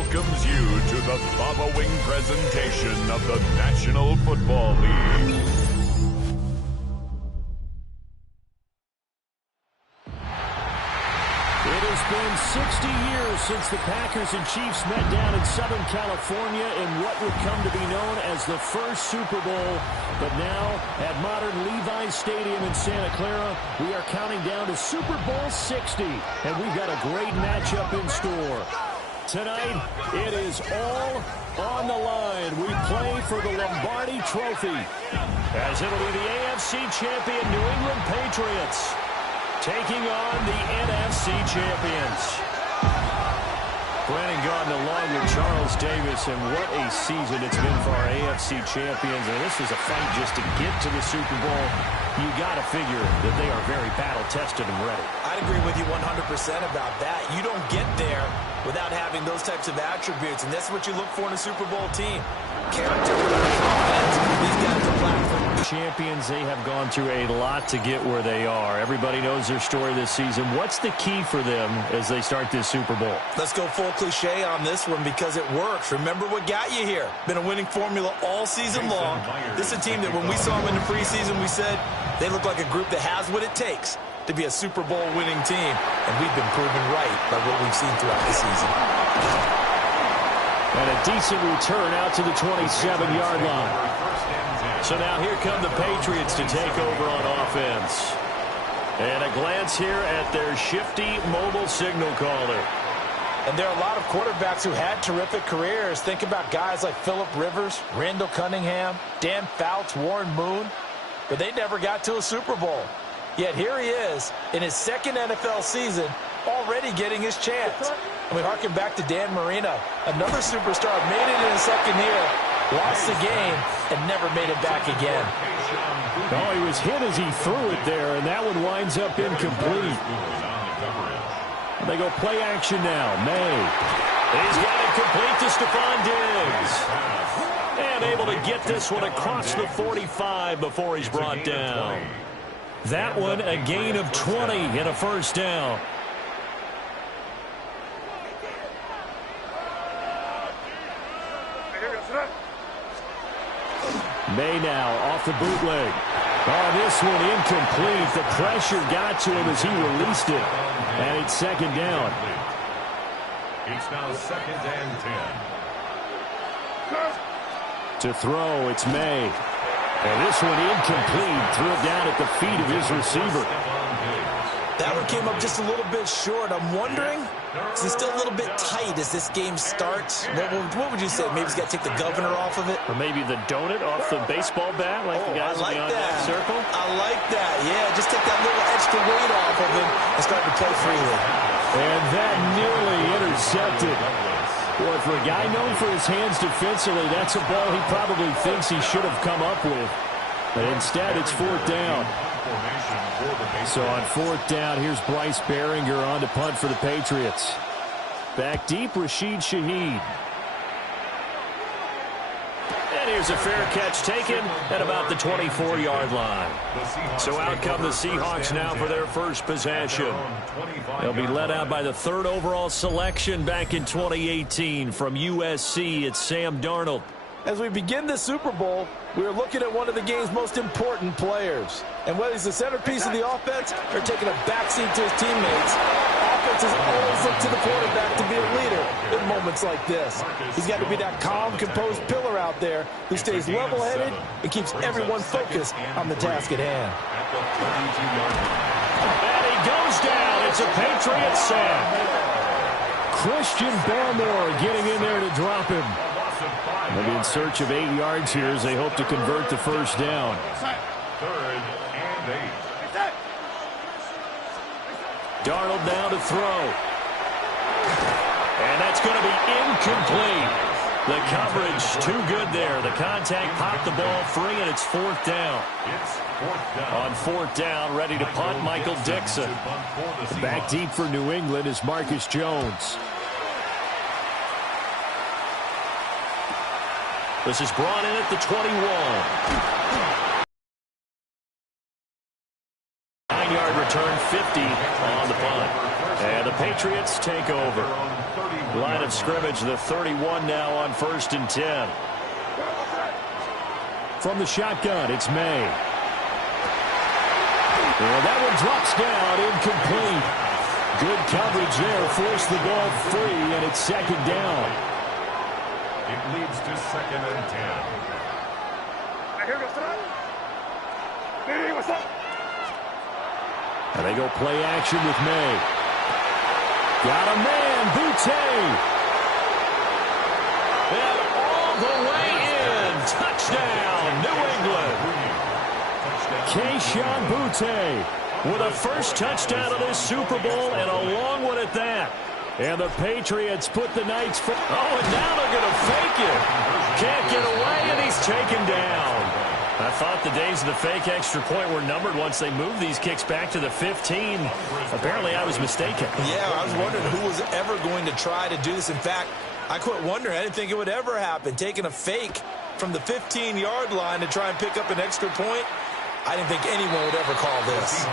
welcomes you to the following presentation of the National Football League. It has been 60 years since the Packers and Chiefs met down in Southern California in what would come to be known as the first Super Bowl. But now, at modern Levi's Stadium in Santa Clara, we are counting down to Super Bowl 60. And we've got a great matchup in store. Tonight, it is all on the line. We play for the Lombardi Trophy, as it'll be the AFC champion New England Patriots taking on the NFC champions. Brandon Gaudin along with Charles Davis, and what a season it's been for our AFC champions. And this is a fight just to get to the Super Bowl. You got to figure that they are very battle-tested and ready. I'd agree with you 100% about that. You don't get there without having those types of attributes, and that's what you look for in a Super Bowl team. Character, offense, these guys are platform. Champions, they have gone through a lot to get where they are. Everybody knows their story this season. What's the key for them as they start this Super Bowl? Let's go full cliche on this one because it works. Remember what got you here. Been a winning formula all season long. This is a team that when we saw them in the preseason, we said they look like a group that has what it takes to be a Super Bowl winning team. And we've been proven right by what we've seen throughout the season. And a decent return out to the 27-yard line. So now here come the Patriots to take over on offense. And a glance here at their shifty mobile signal caller. And there are a lot of quarterbacks who had terrific careers. Think about guys like Phillip Rivers, Randall Cunningham, Dan Fouts, Warren Moon. But they never got to a Super Bowl. Yet here he is in his second NFL season, already getting his chance. And we harken back to Dan Marino, another superstar, made it in his second year, lost the game, and never made it back again. Oh, he was hit as he threw it there, and that one winds up incomplete. They go play action now. May. He's got it complete to Stephon Diggs. And able to get this one across the 45 before he's brought down. That one a gain of 20 and a first down. May now off the bootleg. Oh, this one incomplete. The pressure got to him as he released it. And it's second down. It's now 2nd and 10. To throw, it's May. And this one incomplete. Threw it down at the feet of his receiver. That one came up just a little bit short. I'm wondering, is he still a little bit tight as this game starts? What would you say? Maybe he's got to take the governor off of it? Or maybe the donut off the baseball bat, like the guys like beyond that circle? I like that. Yeah, just take that little extra weight off of him and start to play freely. And that nearly intercepted. Boy, for a guy known for his hands defensively, that's a ball he probably thinks he should have come up with. But instead, it's fourth down. So on fourth down, here's Bryce Behringer on to punt for the Patriots. Back deep, Rashid Shaheed. And here's a fair catch taken at about the 24-yard line. So out come the Seahawks now for their first possession. They'll be led out by the 3rd overall selection back in 2018 from USC. It's Sam Darnold. As we begin the Super Bowl, we're looking at one of the game's most important players. And whether he's the centerpiece of the offense or taking a backseat to his teammates, offenses always look to the quarterback to be a leader in moments like this. He's got to be that calm, composed pillar out there who stays level-headed and keeps everyone focused on the task at hand. And he goes down. It's a Patriot sack. Christian Barmore getting in there to drop him. They'll be in search of 8 yards here as they hope to convert the first down. 3rd and 8. Darnold now to throw. And that's going to be incomplete. The coverage too good there. The contact popped the ball free, and it's fourth down. On fourth down, ready to punt, Michael Dixon. Back deep for New England is Marcus Jones. This is brought in at the 21. 9-yard return, 50 on the punt. And the Patriots take over. Line of scrimmage, the 31 now on 1st and 10. From the shotgun, it's May. And that one drops down, incomplete. Good coverage there, forced the ball free, and it's 2nd down. It leads to 2nd and 10. And they go play action with May. Got a man, Butte. And all the way in. Touchdown, New England. Keyshawn Butte with a first touchdown of this Super Bowl, and a long one at that. And the Patriots put the Knights for... Oh, and now they're going to fake it. Can't get away, and he's taken down. I thought the days of the fake extra point were numbered once they moved these kicks back to the 15. Apparently, I was mistaken. Yeah, I was wondering who was ever going to try to do this. In fact, I quit wondering. I didn't think it would ever happen. Taking a fake from the 15-yard line to try and pick up an extra point, I didn't think anyone would ever call this.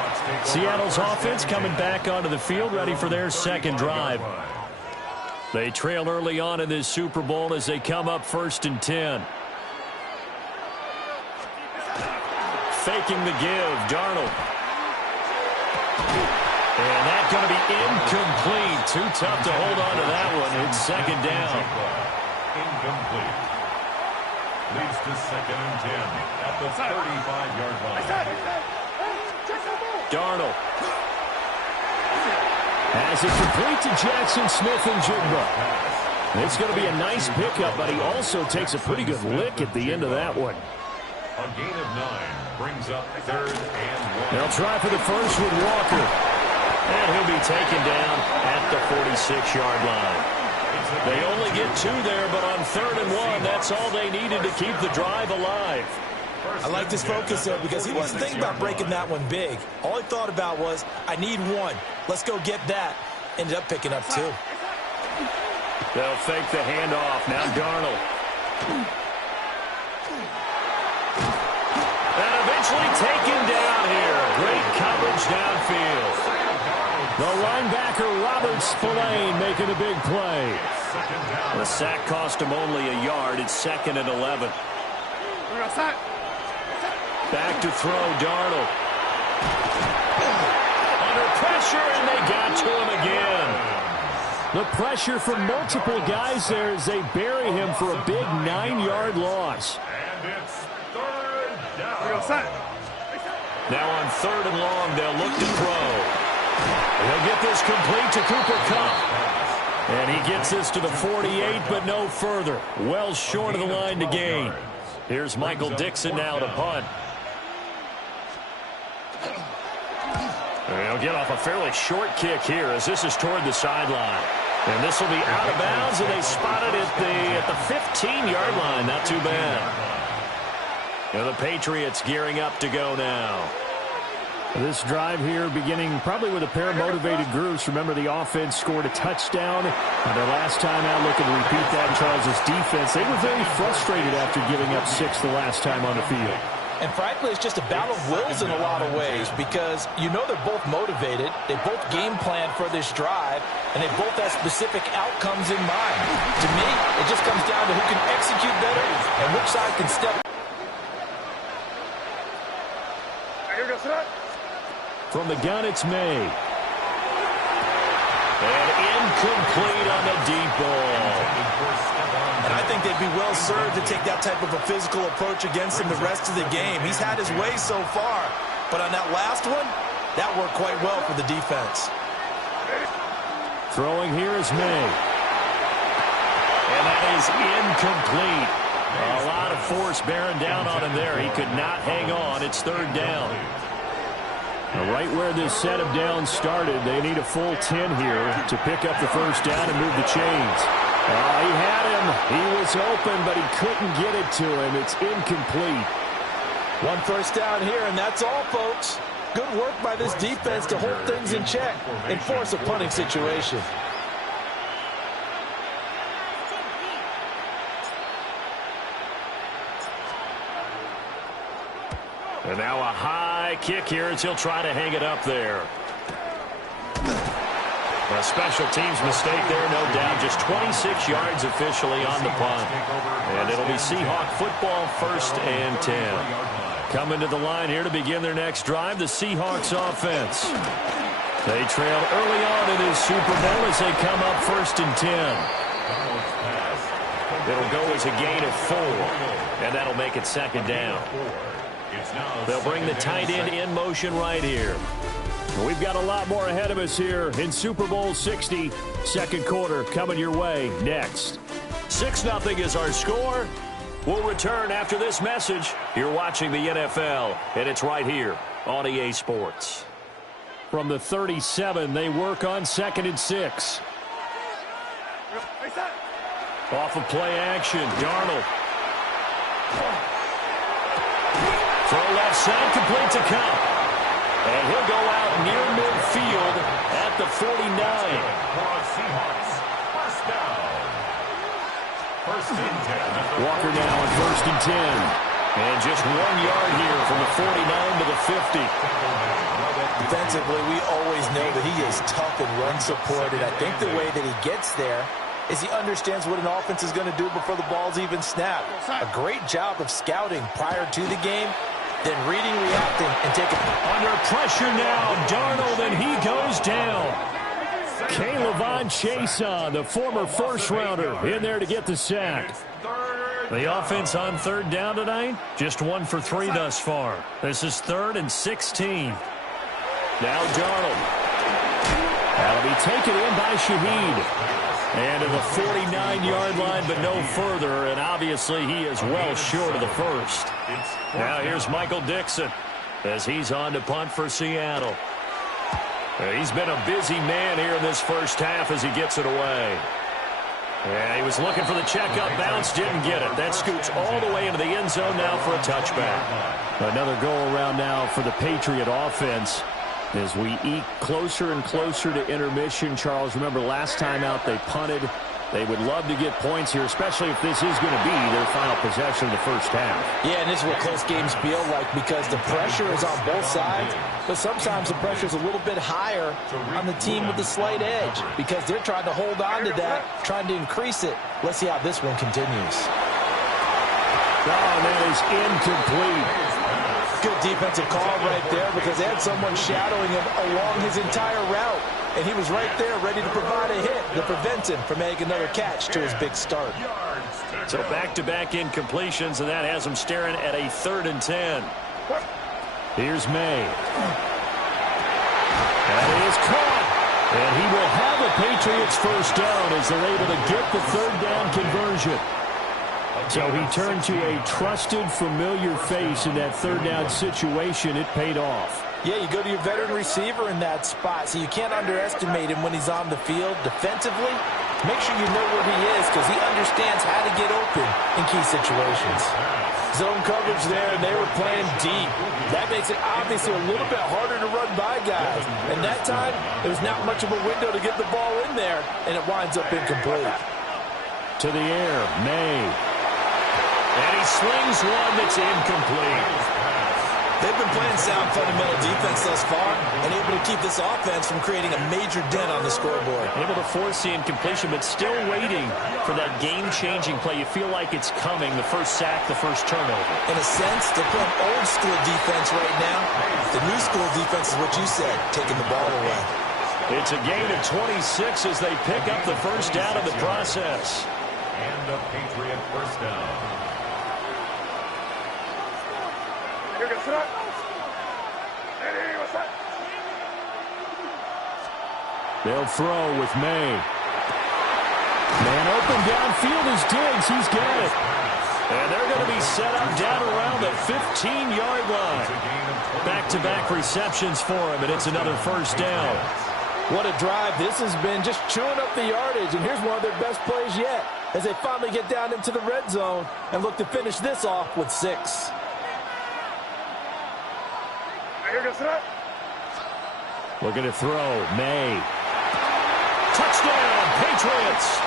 Seattle's offense coming back onto the field, ready for their second drive. They trail early on in this Super Bowl as they come up 1st and 10. Faking the give, Darnold. And that's going to be incomplete. Too tough to hold on to that one. It's 2nd down. Incomplete. Leads to 2nd and 10 at the 35-yard line. Darnold has it complete to Jackson Smith-Njigba. It's going to be a nice pickup, but he also takes a pretty good lick at the end of that one. A gain of 9 brings up 3rd and 1. They'll try for the first with Walker. And he'll be taken down at the 46-yard line. They only get 2 there, but on 3rd and 1, that's all they needed to keep the drive alive. I like this focus there because he wasn't thinking about breaking that one big. All he thought about was, I need 1. Let's go get that. Ended up picking up 2. They'll fake the handoff. Now Darnold. And eventually taken down here. Great coverage downfield. The linebacker, Robert Spillane, making a big play. The sack cost him only a yard. It's 2nd and 11. Back to throw, Darnold. Under pressure, and they got to him again. The pressure from multiple guys there as they bury him for a big 9-yard loss. And it's 3rd down. Now on 3rd and long, they'll look to throw. He'll get this complete to Cooper Kupp. And he gets this to the 48, but no further. Well short of the line to gain. Here's Michael Dixon now to punt. And he'll get off a fairly short kick here as this is toward the sideline. And this will be out of bounds, and they spot it at the 15-yard line. Not too bad. And the Patriots gearing up to go now. This drive here beginning probably with a pair of motivated groups. Remember, the offense scored a touchdown. And their last time out, looking to repeat that in Charles' defense. They were very frustrated after giving up 6 the last time on the field. And frankly, it's just a battle of wills in a lot of ways because you know they're both motivated. They both game plan for this drive, and they both have specific outcomes in mind. To me, it just comes down to who can execute better and which side can step. From the gun, it's May. And incomplete on the deep ball. And I think they'd be well served to take that type of a physical approach against him the rest of the game. He's had his way so far, but on that last one, that worked quite well for the defense. Throwing here is May. And that is incomplete. A lot of force bearing down on him there. He could not hang on. It's 3rd down. Right where this set of downs started, they need a full 10 here to pick up the first down and move the chains. He had him. He was open, but he couldn't get it to him. It's incomplete. 1 first down here, and that's all, folks. Good work by this defense to hold things in check and force a punting situation. And now a high kick here as he'll try to hang it up there. A special teams mistake there, no doubt. Just 26 yards officially on the punt. And it'll be Seahawk football, 1st and 10. Coming to the line here to begin their next drive, the Seahawks offense. They trailed early on in this Super Bowl as they come up 1st and 10. It'll go as a gain of 4, and that'll make it 2nd down. They'll bring the tight end in motion right here. We've got a lot more ahead of us here in Super Bowl 60. Second quarter coming your way next. 6-0 is our score. We'll return after this message. You're watching the NFL, and it's right here on EA Sports. From the 37, they work on 2nd and 6. Off of play action, Darnold. Throw left side, complete to Cup. And he'll go out near midfield at the 49. Walker now on 1st and 10. And just 1 yard here from the 49 to the 50. Defensively, we always know that he is tough and run supported. I think the way that he gets there is he understands what an offense is going to do before the ball's even snapped. A great job of scouting prior to the game, then reading, reacting, and taking. Under pressure now, Darnold, and he goes down. K'Lavon Chason, the former first-rounder, in there to get the sack. The offense on 3rd down tonight, just 1 for 3 thus far. This is 3rd and 16. Now Darnold. That'll be taken in by Shaheed. And to the 49-yard line, but no further. And obviously, he is well short of the first. Now here's Michael Dixon as he's on to punt for Seattle. He's been a busy man here in this first half as he gets it away. And he was looking for the checkup bounce, didn't get it. That scoots all the way into the end zone now for a touchback. Another goal around now for the Patriot offense. As we eke closer and closer to intermission, Charles, remember last time out they punted. They would love to get points here, especially if this is going to be their final possession of the first half. Yeah, and this is what close games feel like because the pressure is on both sides, but sometimes the pressure is a little bit higher on the team with the slight edge because they're trying to hold on to that, trying to increase it. Let's see how this one continues. Oh, that is incomplete. Good defensive call right there because they had someone shadowing him along his entire route. And he was right there ready to provide a hit to prevent him from making another catch to his big start. So back-to-back incompletions, and that has him staring at a 3rd and 10. Here's May. That is caught. And he will have the Patriots first down as they're able to get the 3rd down conversion. So he turned to a trusted, familiar face in that 3rd down situation. It paid off. Yeah, you go to your veteran receiver in that spot, so you can't underestimate him when he's on the field. Defensively, make sure you know where he is because he understands how to get open in key situations. Zone coverage there, and they were playing deep. That makes it obviously a little bit harder to run by guys. And that time, there's not much of a window to get the ball in there, and it winds up incomplete. To the air, May. And he slings one that's incomplete. They've been playing sound fundamental defense thus far and able to keep this offense from creating a major dent on the scoreboard. Able to force the incompletion, but still waiting for that game-changing play. You feel like it's coming, the first sack, the first turnover. In a sense, they're playing old-school defense right now. The new-school defense is what you said, taking the ball away. It's a gain of 26 as they pick up the first down of the process. And a Patriot first down. They'll throw with May. Man open downfield is Diggs. He's got it. And they're going to be set up down around the 15-yard line. Back-to-back receptions for him, and it's another first down. What a drive. This has been just chewing up the yardage, and here's one of their best plays yet as they finally get down into the red zone and look to finish this off with 6. Looking to throw. May. Touchdown, Patriots.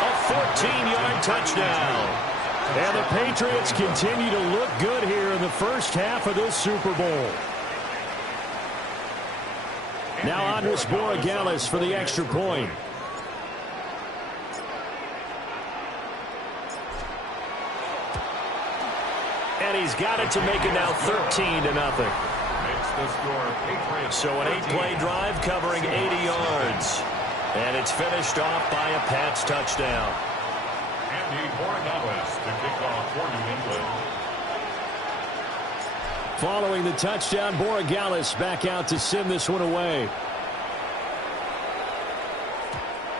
A 14-yard touchdown. And the Patriots continue to look good here in the first half of this Super Bowl. Now Andres Borregales for the extra point. And he's got it to make it now 13-0. So an 8-play drive covering 80 yards. And it's finished off by a Pats touchdown. Andy Borregales to kick off for New England. Following the touchdown, Borregales back out to send this one away.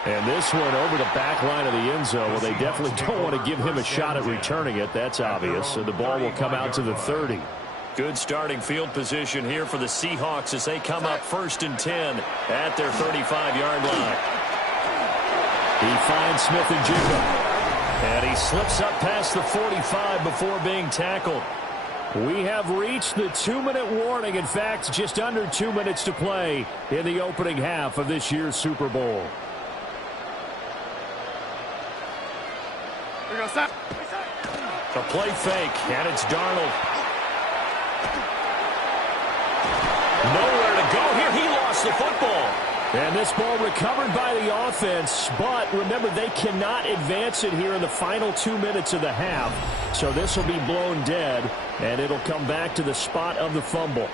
And this one over the back line of the end zone. Well, they definitely don't want to give him a shot at returning it. That's obvious. So the ball will come out to the 30. Good starting field position here for the Seahawks as they come up 1st and 10 at their 35-yard line. He finds Smith-Njigba. And he slips up past the 45 before being tackled. We have reached the 2-minute warning. In fact, just under 2 minutes to play in the opening half of this year's Super Bowl. A play fake, and it's Darnold. Nowhere to go here. He lost the football. And this ball recovered by the offense, but remember, they cannot advance it here in the final 2 minutes of the half. So this will be blown dead, and it'll come back to the spot of the fumble.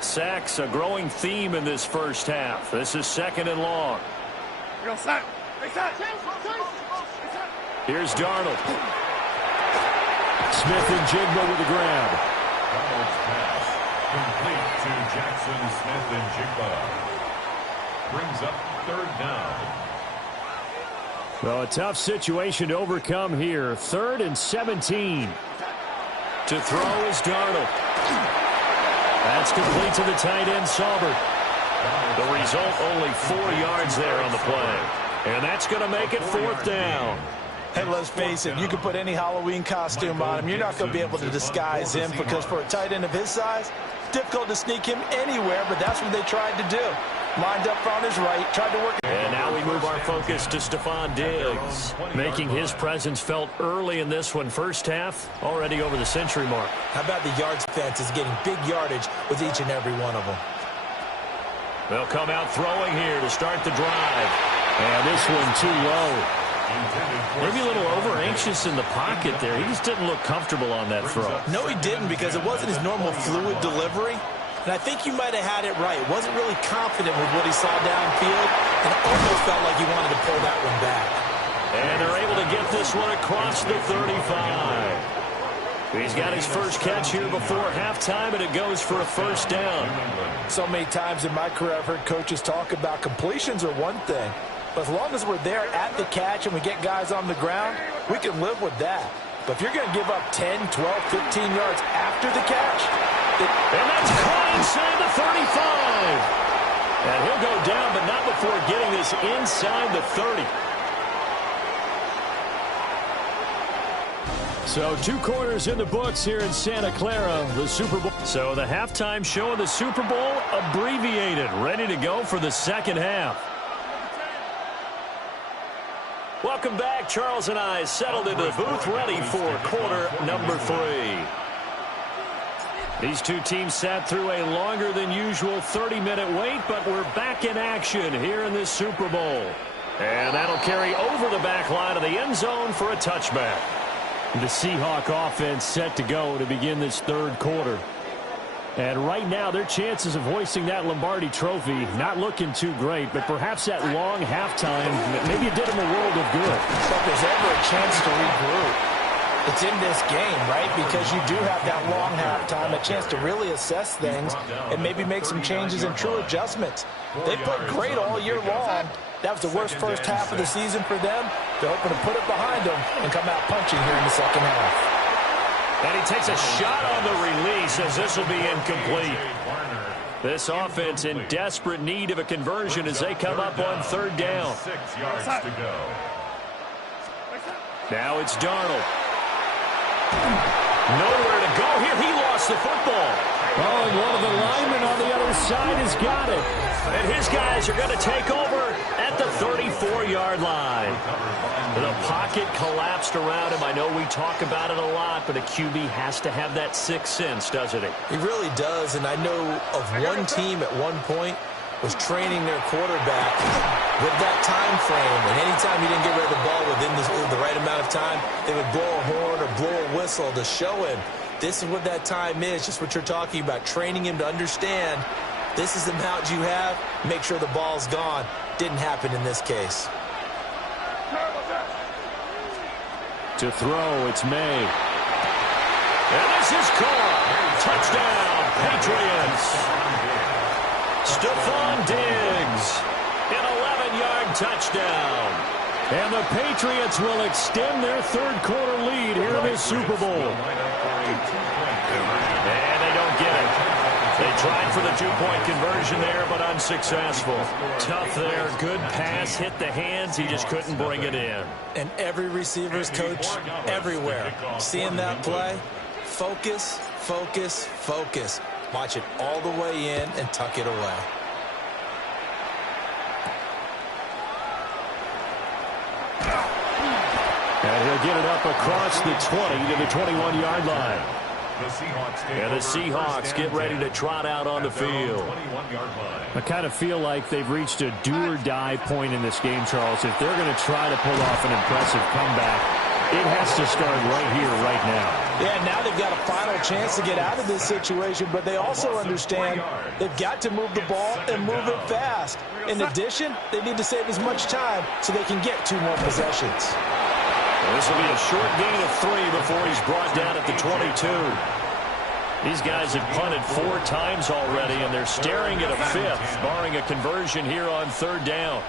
Sacks, a growing theme in this first half. This is 2nd and long. Here's Darnold. Smith-Njigba with the grab. Darnold's pass complete to Jackson Smith-Njigba. Brings up 3rd down. Well, a tough situation to overcome here. 3rd and 17. To throw is Darnold. That's complete to the tight end, Saubert. The result, only 4 yards there on the play. And that's going to make it 4th down. Hey, let's face it, you can put any Halloween costume on him. You're not going to be able to disguise him because for a tight end of his size, difficult to sneak him anywhere, but that's what they tried to do. Lined up on his right, tried to work. And now we move our focus to Stephon Diggs, making his presence felt early in this one. First half, already over the century mark. How about the yards fence is getting big yardage with each and every one of them. They'll come out throwing here to start the drive. And this one too low. Maybe a little over-anxious in the pocket there. He just didn't look comfortable on that throw. No, he didn't, because it wasn't his normal fluid delivery. And I think you might have had it right. Wasn't really confident with what he saw downfield, and it almost felt like he wanted to pull that one back. And they're able to get this one across the 35. He's got his first catch here before halftime, and it goes for a 1st down. So many times in my career I've heard coaches talk about completions are one thing. But as long as we're there at the catch and we get guys on the ground, we can live with that. But if you're going to give up 10, 12, 15 yards after the catch. And that's caught inside the 35. And he'll go down, but not before getting this inside the 30. So 2 quarters in the books here in Santa Clara, the Super Bowl. So the halftime show of the Super Bowl abbreviated, ready to go for the second half. Welcome back. Charles and I settled into the booth, ready for quarter number 3. These two teams sat through a longer than usual 30-minute wait, but we're back in action here in this Super Bowl. And that'll carry over the back line of the end zone for a touchback. The Seahawk offense set to go to begin this 3rd quarter. And right now, their chances of hoisting that Lombardi trophy not looking too great, but perhaps that long halftime, maybe it did them a world of good. But if there's ever a chance to regroup, it's in this game, right? Because you do have that long halftime, a chance to really assess things and maybe make some changes and true adjustments. They played great all year long. That was the worst first half of the season for them. They're hoping to put it behind them and come out punching here in the second half. And he takes a shot on the release as this will be incomplete. This offense in desperate need of a conversion as they come up on 3rd down. 6 yards to go. Now it's Darnold. Nowhere to go here. He lost the football. Oh, and one of the linemen on the other side has got it. And his guys are going to take over at the 34-yard line. The pocket collapsed around him. I know we talk about it a lot, but a QB has to have that sixth sense, doesn't he? He really does, and I know of one team at one point was training their quarterback with that time frame, and anytime he didn't get rid of the ball within the right amount of time, they would blow a horn or blow a whistle to show him this is what that time is, just what you're talking about, training him to understand this is the amount you have, make sure the ball's gone. Didn't happen in this case. To throw, it's May. And this is caught. Touchdown, Patriots. Stephon Diggs, an 11-yard touchdown. And the Patriots will extend their third-quarter lead here in this Super Bowl. And they don't get it. They tried for the two-point conversion there, but unsuccessful. Tough there. Good pass, hit the hands. He just couldn't bring it in. And every receiver's coach everywhere. Seeing that play, focus, focus, focus. Watch it all the way in and tuck it away. And he'll get it up across the 20 to the 21-yard line. And the Seahawks get ready to trot out on the field. I kind of feel like they've reached a do-or-die point in this game, Charles. If they're going to try to pull off an impressive comeback, it has to start right here, right now. Yeah, now they've got a final chance to get out of this situation, but they also understand they've got to move the ball and move it fast. In addition, they need to save as much time so they can get 2 more possessions. Well, this will be a short gain of 3 before he's brought down at the 22. These guys have punted 4 times already, and they're staring at a 5th, barring a conversion here on 3rd down.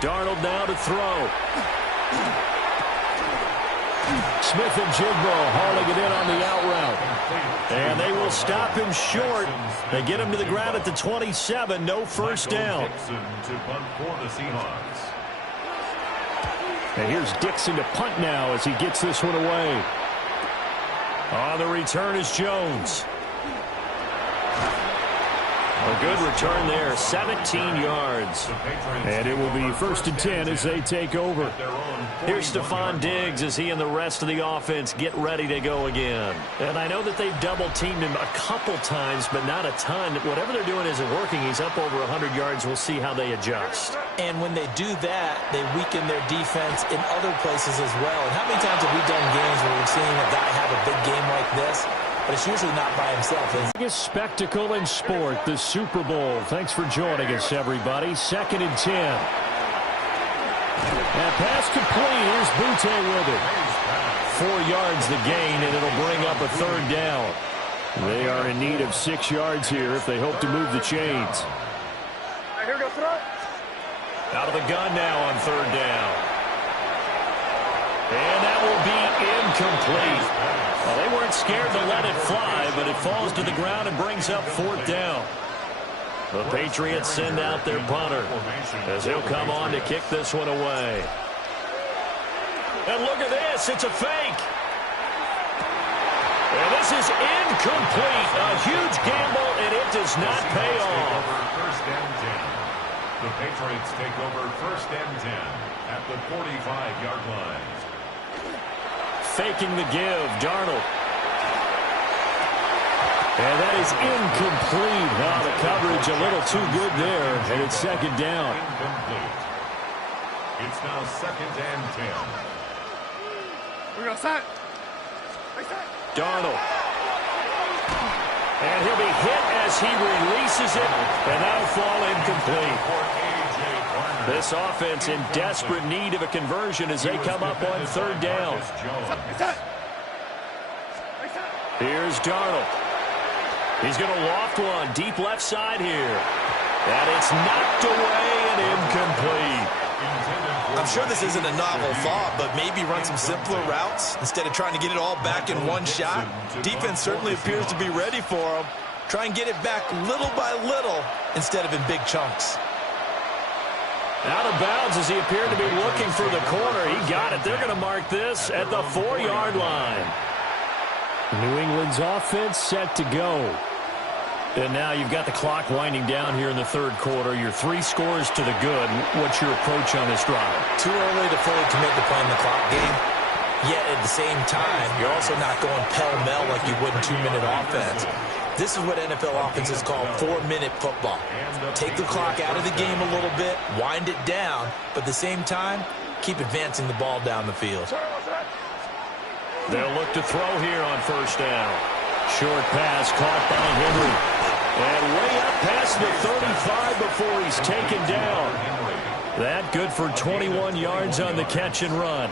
Darnold now to throw. Smith and Jigbo hauling it in on the out route. And they will stop him short. They get him to the ground at the 27. No first down. And here's Dixon to punt now as he gets this one away. On the return is Jones. A good return there, 17 yards. And it will be 1st and 10 as they take over. Here's Stephon Diggs as he and the rest of the offense get ready to go again. And I know that they've double-teamed him a couple times, but not a ton. Whatever they're doing isn't working. He's up over 100 yards. We'll see how they adjust. And when they do that, they weaken their defense in other places as well. And how many times have we done games where we've seen a guy have a big game like this? But it's usually not by himself. Biggest spectacle in sport, the Super Bowl. Thanks for joining us, everybody. 2nd and 10. And pass complete. Here's Butte with it. 4 yards the gain, and it'll bring up a 3rd down. They are in need of 6 yards here if they hope to move the chains. Out of the gun now on 3rd down. And that will be incomplete. Well, they weren't scared to let it fly, but it falls to the ground and brings up 4th down. The Patriots send out their punter as he'll come on to kick this one away. And look at this. It's a fake. And this is incomplete. A huge gamble, and it does not pay off. The Patriots take over 1st and 10 at the 45-yard line. Faking the give, Darnold. And that is incomplete. Now the coverage a little too good there, and it's 2nd down. Incomplete. It's now 2nd and 10. We're going to set. Darnold. And he'll be hit as he releases it, and that'll fall incomplete. This offense in desperate need of a conversion as they come up on 3rd down. Here's Darnold. He's going to loft one deep left side here. And it's knocked away and incomplete. I'm sure this isn't a novel thought, but maybe run some simpler routes instead of trying to get it all back in one shot. Defense certainly appears to be ready for him. Try and get it back little by little instead of in big chunks. Out of bounds as he appeared to be looking for the corner. He got it. They're going to mark this at the 4-yard line. New England's offense set to go. And now you've got the clock winding down here in the third quarter. You're 3 scores to the good. What's your approach on this drive? Too early to fully commit to playing the clock game. Yet at the same time, you're also not going pell-mell like you would in 2-minute offense. This is what NFL offenses call 4-minute football. Take the clock out of the game a little bit, wind it down, but at the same time, keep advancing the ball down the field. They'll look to throw here on first down. Short pass caught by Henry. And way up past the 35 before he's taken down. That good for 21 yards on the catch and run.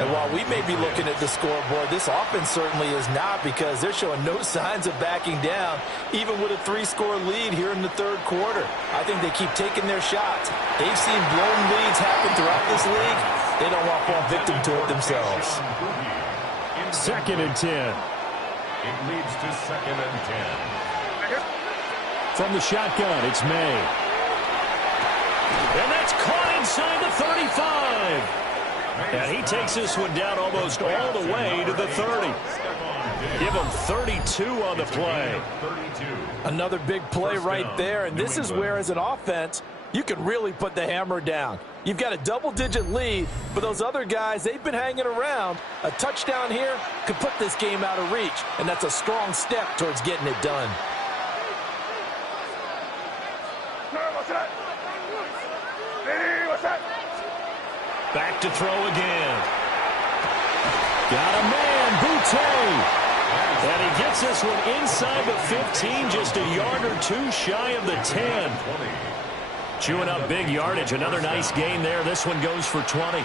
And while we may be looking at the scoreboard, this offense certainly is not, because they're showing no signs of backing down, even with a 3-score lead here in the third quarter. I think they keep taking their shots. They've seen blown leads happen throughout this league. They don't want to fall victim to it themselves. 2nd and 10. It leads to 2nd and 10. From the shotgun, it's May. And that's caught inside the 35. And he takes this one down almost all the way to the 30. Give him 32 on the play. Another big play right there, and this is where, as an offense, you can really put the hammer down. You've got a double-digit lead, but those other guys, they've been hanging around. A touchdown here could put this game out of reach, and that's a strong step towards getting it done. Back to throw again. Got a man, Boutte. And he gets this one inside the 15, just a yard or 2 shy of the 10. Chewing up big yardage. Another nice gain there. This one goes for 20.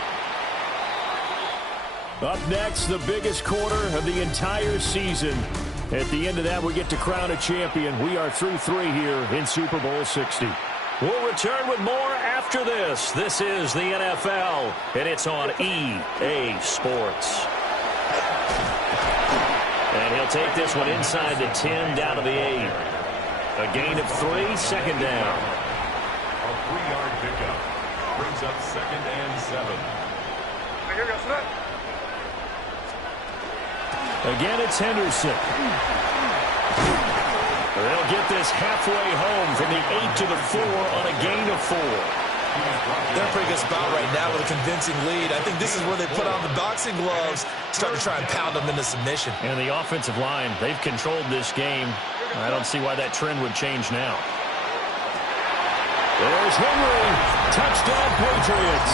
Up next, the biggest quarter of the entire season. At the end of that, we get to crown a champion. We are through 3 here in Super Bowl 60. We'll return with more after this. This is the NFL, and it's on EA Sports. And he'll take this one inside the 10, down to the 8. A gain of 3, 2nd down. A 3-yard pickup brings up 2nd and 7. Again, it's Henderson. They'll get this halfway home from the 8 to the 4 on a gain of 4. They're in a pretty good spot right now with a convincing lead. I think this is where they put on the boxing gloves, start to try and pound them into submission. And the offensive line, they've controlled this game. I don't see why that trend would change now. There's Henry. Touchdown, Patriots.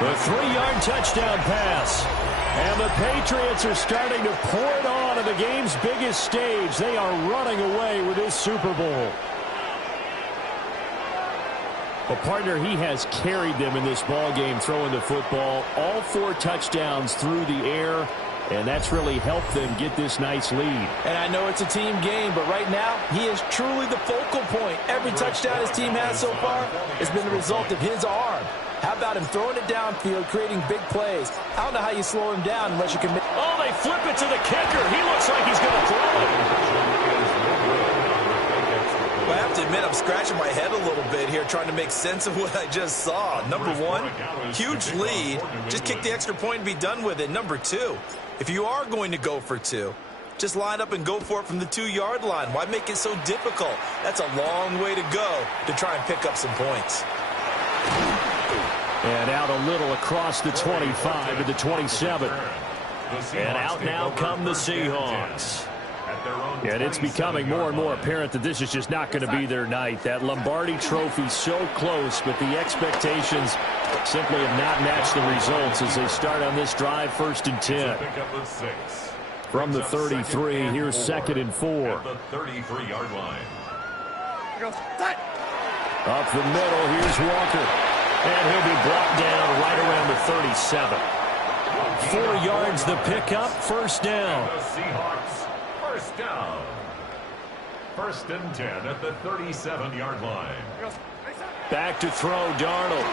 The 3-yard touchdown pass. And the Patriots are starting to pour it on the game's biggest stage. They are running away with this Super Bowl. Well, partner, he has carried them in this ball game throwing the football. All 4 touchdowns through the air, and that's really helped them get this nice lead. And I know it's a team game, but right now, he is truly the focal point. Every touchdown his team has so far has been the result of his arm. How about him throwing it downfield, creating big plays? I don't know how you slow him down unless you can make... Oh, they flip it to the kicker. He looks like he's going to throw it. Well, I have to admit, I'm scratching my head a little bit here trying to make sense of what I just saw. Number 1, huge lead. Just kick the extra point and be done with it. Number 2, if you are going to go for 2, just line up and go for it from the 2-yard line. Why make it so difficult? That's a long way to go to try and pick up some points. And out a little across the 25 to the 27. And out now come the Seahawks. And it's becoming more and more apparent that this is just not going to be their night. That Lombardi trophy so close, but the expectations simply have not matched the results as they start on this drive, 1st and 10. From the 33, here's 2nd and 4. The 33-yard line. Up the middle, here's Walker. And he'll be brought down right around the 37. 4 yards the pickup, 1st down. The Seahawks, 1st down. 1st and 10 at the 37-yard line. Back to throw, Darnold.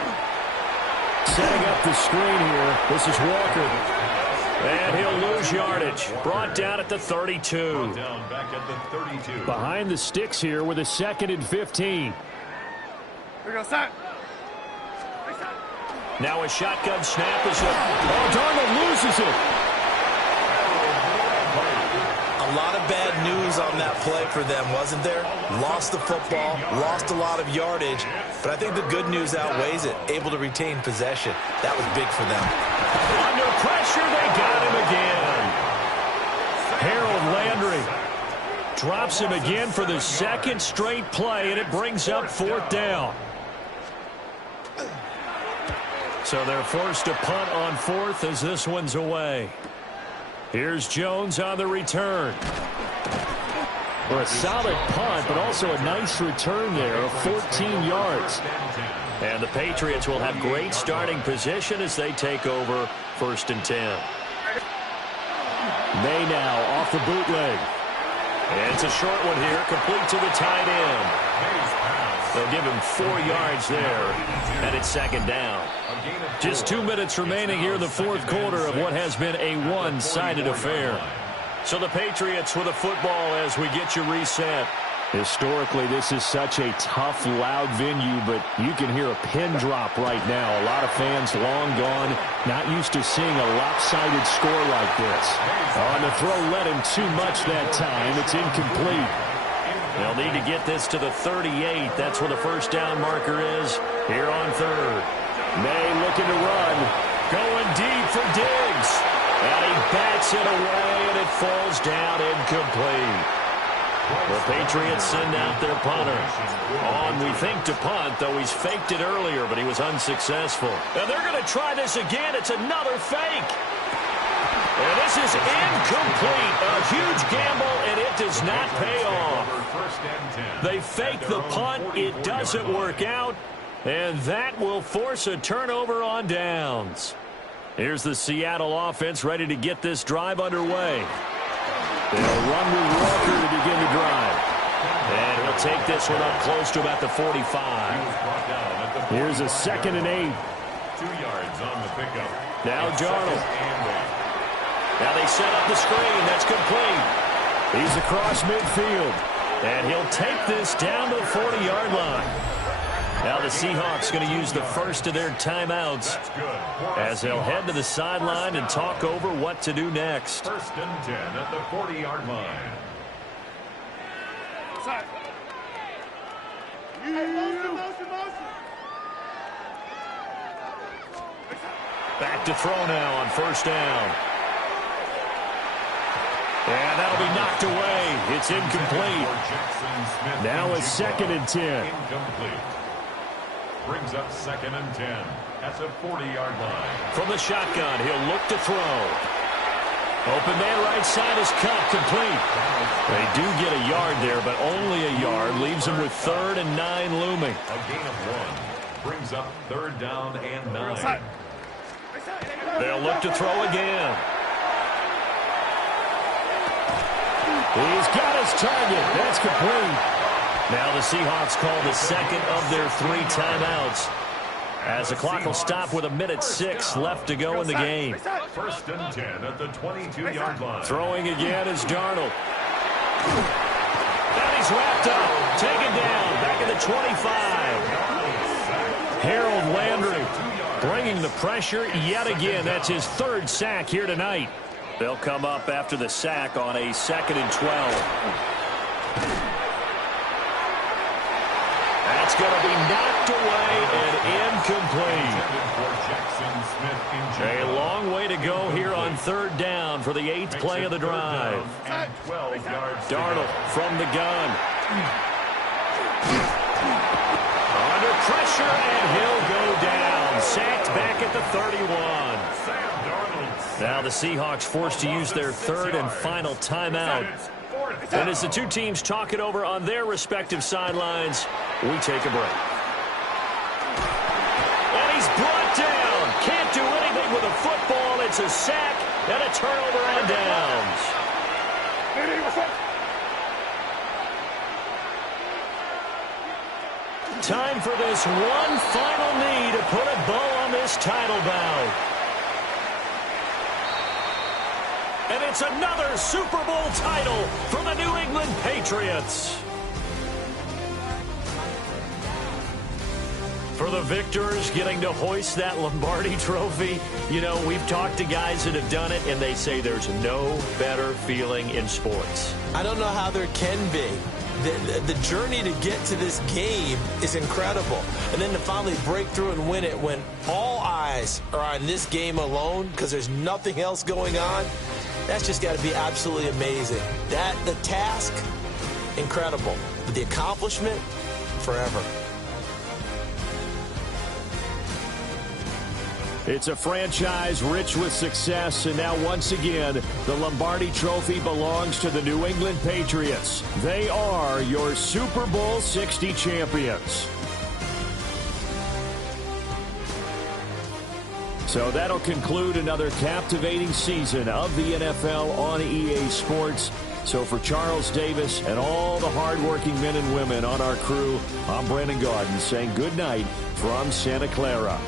Setting up the screen here. This is Walker. And he'll lose yardage. Brought down at the 32. Brought down back at the 32. Behind the sticks here with a 2nd and 15. Now a shotgun snap is up. Oh, Darnold loses it. A lot of bad news on that play for them, wasn't there? Lost the football, lost a lot of yardage, but I think the good news outweighs it. Able to retain possession. That was big for them. Under pressure, they got him again. Harold Landry drops him again for the second straight play, and it brings up 4th down. So they're forced to punt on 4th as this one's away. Here's Jones on the return. For a solid punt, but also a nice return there of 14 yards. And the Patriots will have great starting position as they take over 1st and 10. May now off the bootleg. And it's a short one here, complete to the tight end. They'll give him 4 yards there, and it's 2nd down. Just 2 minutes remaining here in the 4th quarter of what has been a one-sided affair. So the Patriots with a football as we get you reset. Historically, this is such a tough, loud venue, but you can hear a pin drop right now. A lot of fans long gone, not used to seeing a lopsided score like this. On the throw, led him too much that time. It's incomplete. They'll need to get this to the 38. That's where the 1st down marker is here on 3rd. May looking to run. Going deep for Diggs. And he bats it away, and it falls down incomplete. The Patriots send out their punter. On, we think, to punt, though he's faked it earlier, but he was unsuccessful. And they're going to try this again. It's another fake. And this is incomplete. A huge gamble, and it does not pay off. They fake the punt. It doesn't work out. And that will force a turnover on downs. Here's the Seattle offense ready to get this drive underway. They'll run with Walker to begin the drive. And he'll take this one up close to about the 45. Here's a 2nd and 8. 2 yards on the pickup. Now Darnold. Now they set up the screen. That's complete. He's across midfield. And he'll take this down to the 40-yard line. Now the Seahawks going to use the first of their timeouts as they'll head to the sideline and talk over what to do next. 1st and 10 at the 40-yard line. Back to throw now on 1st down. And that'll be knocked away. It's incomplete. Now a 2nd and 10. Incomplete. Brings up 2nd and 10 at the 40-yard line. From the shotgun, he'll look to throw. Open man right side is cut, complete. They do get a yard there, but only a yard. Leaves them with 3rd and 9 looming. A gain of 1. Brings up 3rd down and 9. They'll look to throw again. He's got his target. That's complete. Now the Seahawks call the 2nd of their 3 timeouts, as the clock will stop with 1:06 left to go in the game. 1st and 10 at the 22-yard line. Throwing again is Darnold. And he's wrapped up. Taken down. Back at the 25. Harold Landry bringing the pressure yet again. That's his 3rd sack here tonight. They'll come up after the sack on a 2nd and 12. That's going to be knocked away and incomplete. A long way to go here on 3rd down for the 8th play of the drive. Darnold from the gun. Under pressure, and he'll go down. Sacked back at the 31. Now the Seahawks forced to use their 3rd and final timeout. And as the two teams talk it over on their respective sidelines, we take a break. And he's brought down. Can't do anything with a football. It's a sack and a turnover on downs. Time for this one final knee to put a bow on this title bout. And it's another Super Bowl title for the New England Patriots. For the victors getting to hoist that Lombardi trophy. You know, we've talked to guys that have done it, and they say there's no better feeling in sports. I don't know how there can be. The journey to get to this game is incredible. And then to finally break through and win it when all eyes are on this game alone because there's nothing else going on, that's just got to be absolutely amazing. The task, incredible. But the accomplishment, forever. It's a franchise rich with success, and now once again, the Lombardi Trophy belongs to the New England Patriots. They are your Super Bowl 60 champions. So that'll conclude another captivating season of the NFL on EA Sports. So for Charles Davis and all the hardworking men and women on our crew, I'm Brandon Gaudin saying good night from Santa Clara.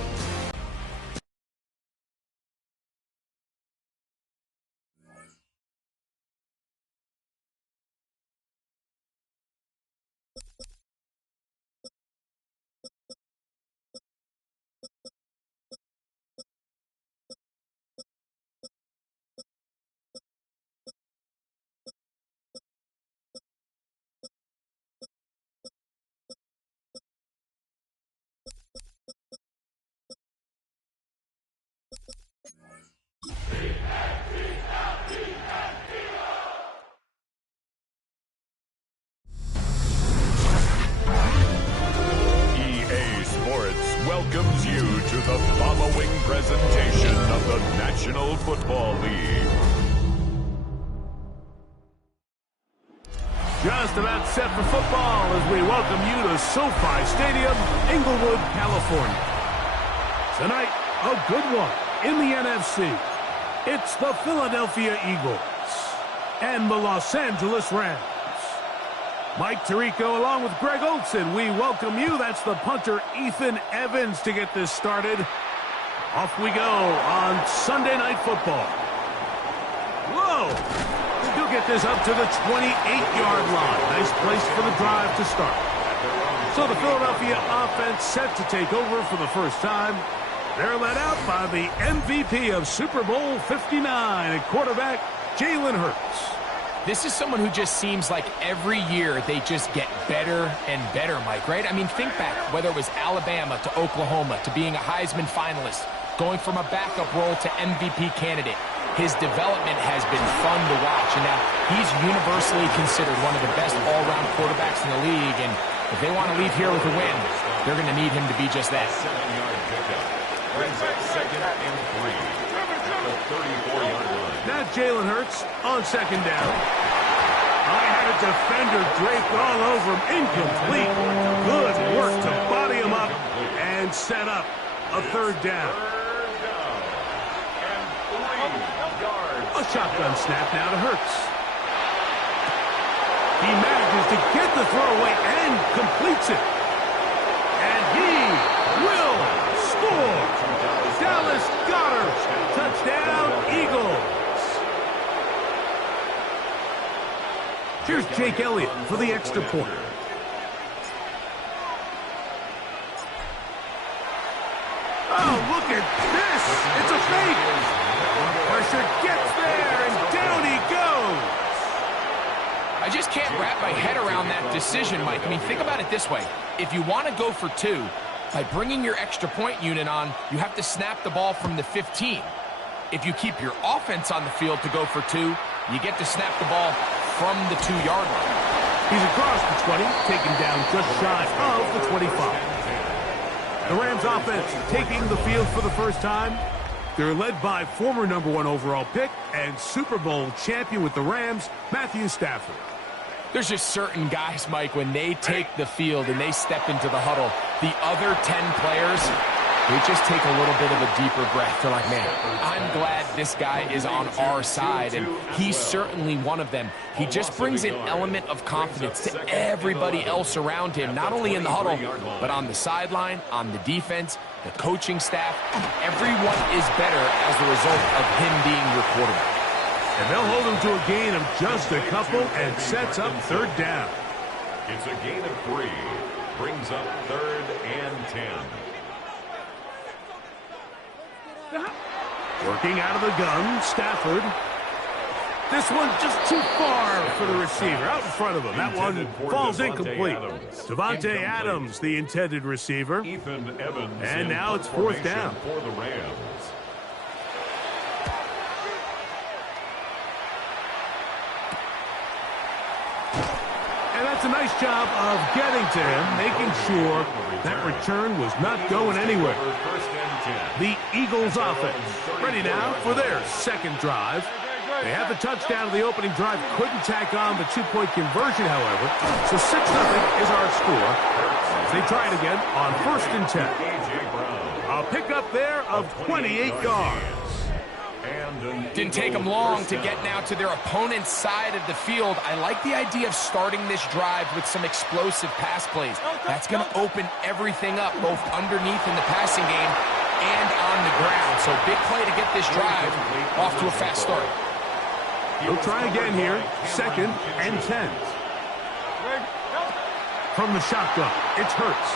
Welcomes you to the following presentation of the National Football League. Just about set for football as we welcome you to SoFi Stadium, Inglewood, California. Tonight, a good one in the NFC. It's the Philadelphia Eagles and the Los Angeles Rams. Mike Tirico along with Greg Olson. We welcome you. That's the punter, Ethan Evans, to get this started. Off we go on Sunday Night Football. Whoa! He'll get this up to the 28-yard line. Nice place for the drive to start. So the Philadelphia offense set to take over for the first time. They're led out by the MVP of Super Bowl 59 at quarterback, Jalen Hurts. This is someone who just seems like every year they just get better and better, Mike, right? I mean, think back, whether it was Alabama to Oklahoma to being a Heisman finalist, going from a backup role to MVP candidate. His development has been fun to watch, and now he's universally considered one of the best all-around quarterbacks in the league, and if they want to leave here with a win, they're going to need him to be just that. 7-yard pickup. Brings up 2nd and 3 at the 34-yard line. Now Jalen Hurts on second down. I had a defender draped all over him. Incomplete. Good work to body him up and set up a third down. A shotgun snap now to Hurts. He manages to get the throw away and completes it. And he will score. Dallas Goedert. Touchdown, Eagles. Here's Jake Elliott for the extra point. Oh, look at this. It's a fake. Pressure gets there, and down he goes. I just can't wrap my head around that decision, Mike. I mean, think about it this way. If you want to go for 2, by bringing your extra point unit on, you have to snap the ball from the 15. If you keep your offense on the field to go for 2, you get to snap the ball from the 2-yard line. He's across the 20, taken down just shy of the 25. The Rams offense taking the field for the first time. They're led by former #1 overall pick and Super Bowl champion with the Rams, Matthew Stafford. There's just certain guys, Mike, when they take the field and they step into the huddle, the other 10 players, they just take a little bit of a deeper breath. They're like, man, I'm glad this guy is on our side, and he's certainly one of them. He just brings an element of confidence to everybody else around him, not only in the huddle, but on the sideline, on the defense, the coaching staff. Everyone is better as a result of him being your quarterback. And they'll hold him to a gain of just a couple and sets up third down. It's a gain of 3. Brings up 3rd and 10. Working out of the gun, Stafford. This one just too far for the receiver, out in front of him. That one falls incomplete. Devontae Adams, the intended receiver. Ethan Evans, and now it's fourth down. For the Rams. And that's a nice job of getting to him, making sure that return was not going anywhere. The Eagles offense ready now for their second drive. They had the touchdown of the opening drive, couldn't tack on the two-point conversion, however. So 6-0 is our score as they try it again on 1st and 10. A pickup there of 28 yards. Didn't take them long to get now to their opponent's side of the field. I like the idea of starting this drive with some explosive pass plays. That's going to open everything up, both underneath in the passing game and on the ground. So big play to get this drive off to a fast start. He'll try again here, 2nd and 10. From the shotgun, it's Hurts.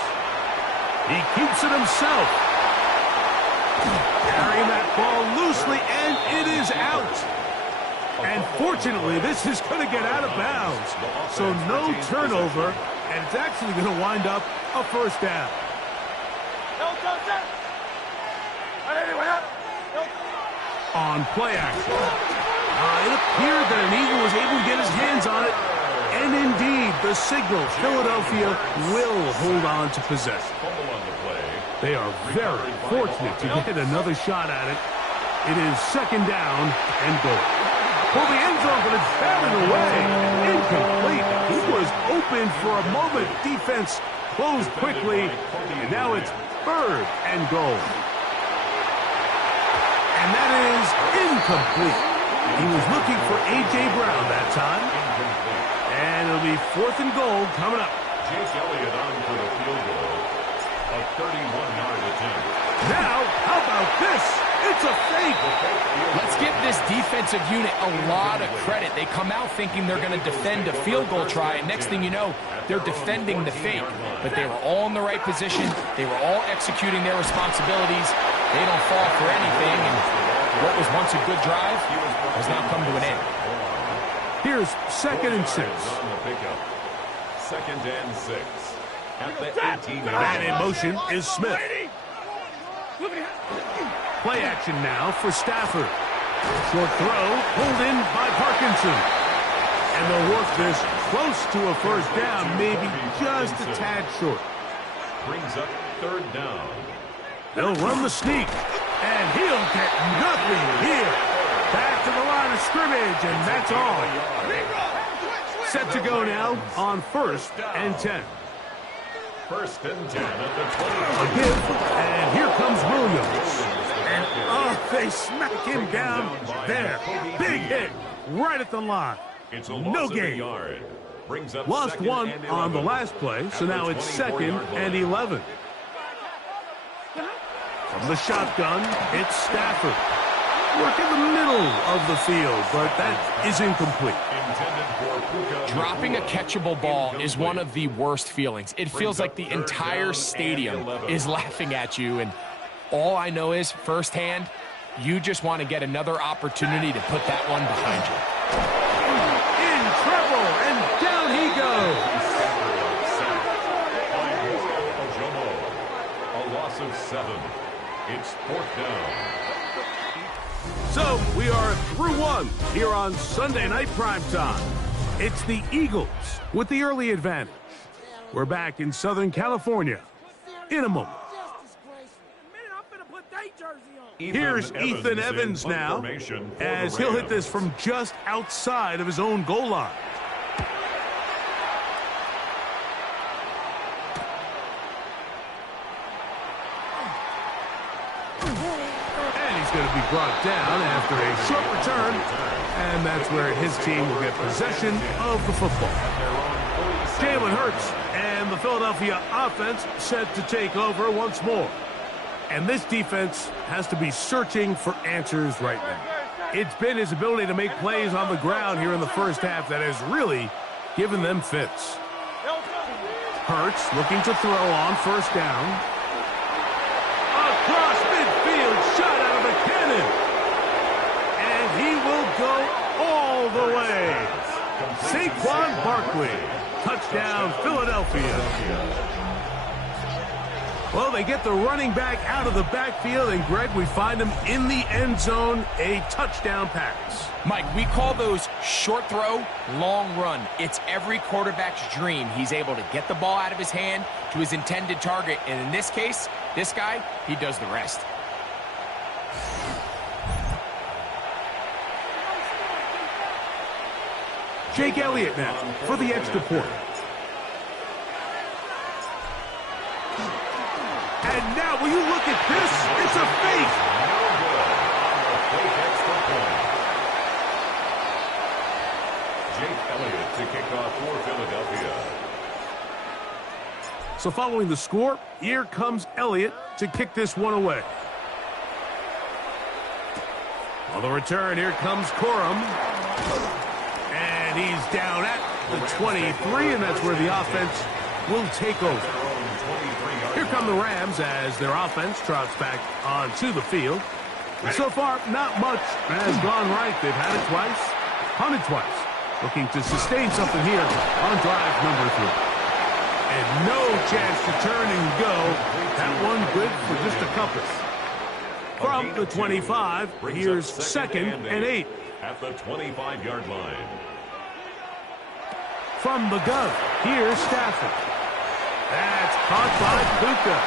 He keeps it himself. Carrying that ball loosely, and it is out. And fortunately, this is going to get out of bounds. So no turnover, and it's actually going to wind up a first down. On play action. It appeared that an Eagle was able to get his hands on it. And indeed, the signal, Philadelphia will hold on to possession. They are very fortunate to get another shot at it. It is 2nd down and goal. For the end zone, but it's batted away. Incomplete. He was open for a moment. Defense closed quickly. And now it's 3rd and goal. And that is incomplete. He was looking for A.J. Brown that time. And it'll be 4th and goal coming up. Jake Elliott on for the field goal. A 31-yard attempt. Now, how about this? It's a fake. Let's give this defensive unit a lot of credit. They come out thinking they're going to defend a field goal try, and next thing you know, they're defending the fake. But they were all in the right position. They were all executing their responsibilities. They don't fall for anything, and what was once a good drive has now come to an end. Here's 2nd and 6. 2nd and 6. At the 18. Man in motion is Smith. Play action now for Stafford. Short throw pulled in by Parkinson. And they'll work this close to a first down, maybe just a tad short. Brings up 3rd down. They'll run the sneak, and he'll get nothing here. Back to the line of scrimmage, and that's all. Set to go now on 1st and 10. 1st and 10 at the 20. A give, and here comes Williams. And, they smack him down there. Big hit right at the line. It's a no gain. Yard. Brings up Lost one on the last play, so now it's 2nd and 11. From the shotgun, it's Stafford. Work in the middle of the field, but that is incomplete. Dropping a catchable ball is one of the worst feelings. It feels like the entire stadium is laughing at you, and all I know is, firsthand, you just want to get another opportunity to put that one behind you. In trouble, and down he goes. A loss of 7. It's 4th down. So we are through one here on Sunday Night Primetime. It's the Eagles with the early advantage. We're back in Southern California in a moment. Here's Ethan Evans now, as he'll hit this from just outside of his own goal line. And he's going to be brought down after a short return, and that's where his team will get possession of the football. Jalen Hurts and the Philadelphia offense set to take over once more. And this defense has to be searching for answers right now. It's been his ability to make plays on the ground here in the first half that has really given them fits. Hurts looking to throw on 1st down. Across midfield, shot out of the cannon. go all the way. Saquon Barkley. Touchdown, Philadelphia. Well, they get the running back out of the backfield, and, Greg, we find him in the end zone, a touchdown pass. Mike, we call those short throw, long run. It's every quarterback's dream. He's able to get the ball out of his hand to his intended target, and in this case, this guy, he does the rest. Jake Elliott now for the extra point. And now, will you look at this? It's a fake. Jake Elliott to kick off for Philadelphia. So following the score, here comes Elliott to kick this one away. On the return, here comes Corum. And he's down at the 23, and that's where the offense will take over. Here come the Rams as their offense trots back onto the field. And so far, not much has gone right. They've had it twice, punted twice. Looking to sustain something here on drive number 3. And no chance to turn and go. That one good for just a couple. From the 25, here's 2nd and 8. At the 25-yard line. From the gun, here's Stafford. That's caught by Puka.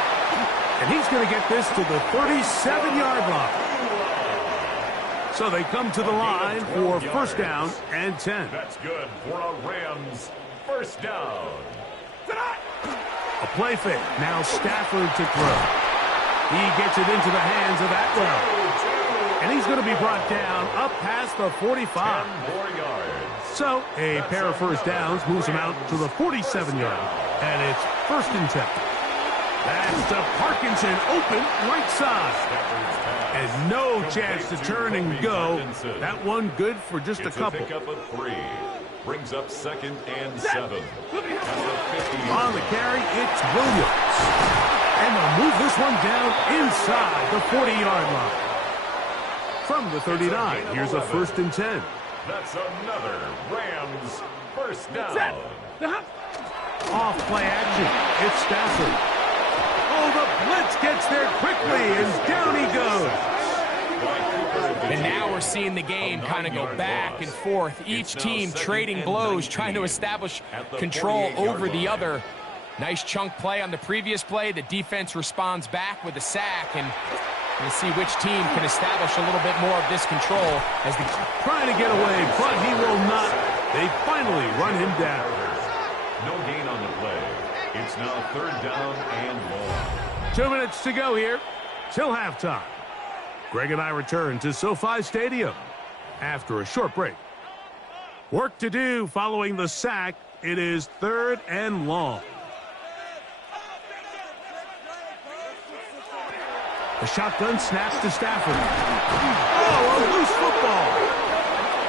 And he's going to get this to the 37-yard line. So they come to the line for first down and 10. That's good for a Rams first down. A play fake. Now Stafford to throw. He gets it into the hands of Atwell. And he's going to be brought down up past the 45. 10 more yards. So a pair of first downs moves him out to the 47-yard. And it's 1st and 10. That's to Parkinson, open right side. And no chance to turn and go. That one good for just a couple. It's a pickup of 3. Brings up 2nd and 7. On the carry, it's Williams. And they'll move this one down inside the 40-yard line. From the 39, here's a 1st and 10. That's another Rams first down. Off play action. It's Stafford. Oh, the blitz gets there quickly, and down he goes. And now we're seeing the game kind of go back and forth. Each team trading blows, trying to establish control over the other. Nice chunk play on the previous play. The defense responds back with a sack, and we'll see which team can establish a little bit more of this control as the trying to get away, but he will not. They finally run him down. No gain on the play. It's now 3rd down and long. 2 minutes to go here till halftime. Greg and I return to SoFi Stadium after a short break. Work to do following the sack. It is 3rd and long. The shotgun snaps to Stafford. Oh, a loose football.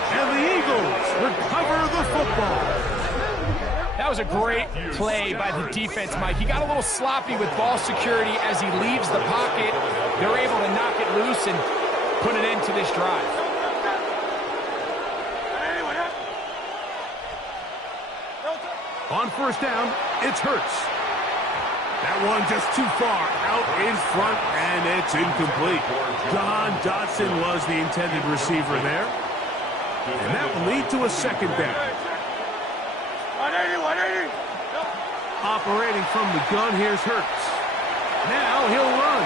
And the Eagles recover the football. That was a great play by the defense, Mike. He got a little sloppy with ball security as he leaves the pocket. They're able to knock it loose and put it into this drive. On first down, it's Hurts. That one just too far out in front, and it's incomplete. John Dotson was the intended receiver there. And that will lead to a 2nd down. Operating from the gun, here's Hurts. Now he'll run.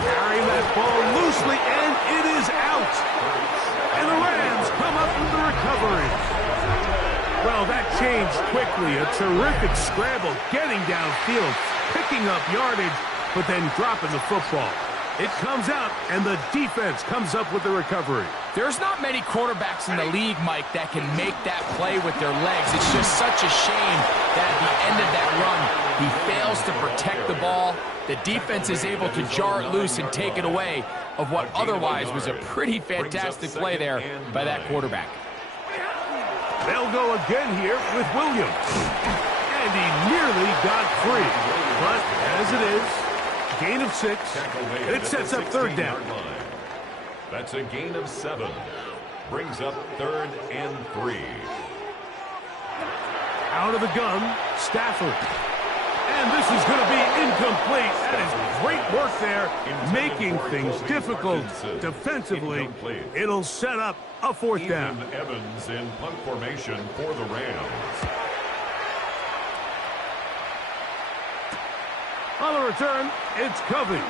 Carrying that ball loosely, and it is out. And the Rams come up with the recovery. Well, that changed quickly. A terrific scramble, getting downfield, picking up yardage, but then dropping the football. It comes out, and the defense comes up with the recovery. There's not many quarterbacks in the league, Mike, that can make that play with their legs. It's just such a shame that at the end of that run, he fails to protect the ball. The defense is able to jar it loose and take it away of what otherwise was a pretty fantastic play there by that quarterback. They'll go again here with Williams. And he nearly got free. But as it is, gain of 6. It sets up 3rd down. That's a gain of 7. Brings up 3rd and 3. Out of the gun, Stafford. And this is going to be incomplete. That is great work there, making things difficult defensively. It'll set up a 4th down. Evans in punt formation for the Rams. On the return, it's Covey.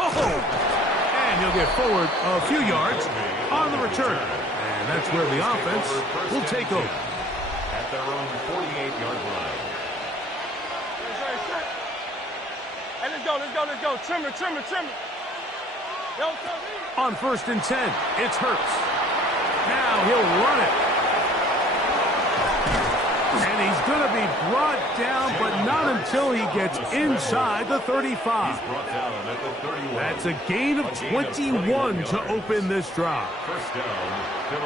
Oh! And he'll get forward a few yards on the return. And that's where the offense will take over. At their own 48-yard line. Hey, let's go. Trimmer. Yo, on 1st and 10, it's Hurts. Now he'll run it. And he's going to be brought down, but not until he gets inside the 35. That's a gain of 21 to open this drive.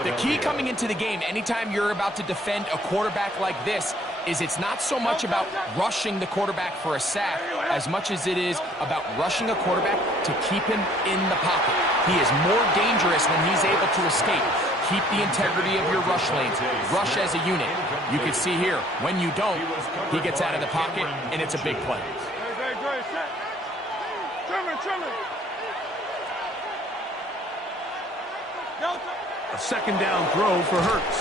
The key coming into the game, anytime you're about to defend a quarterback like this, is it's not so much about rushing the quarterback for a sack as much as it is about rushing a quarterback to keep him in the pocket. He is more dangerous when he's able to escape. Keep the integrity of your rush lanes. Rush as a unit. You can see here, when you don't, he gets out of the pocket, and it's a big play. Trimmer. A 2nd down throw for Hurts.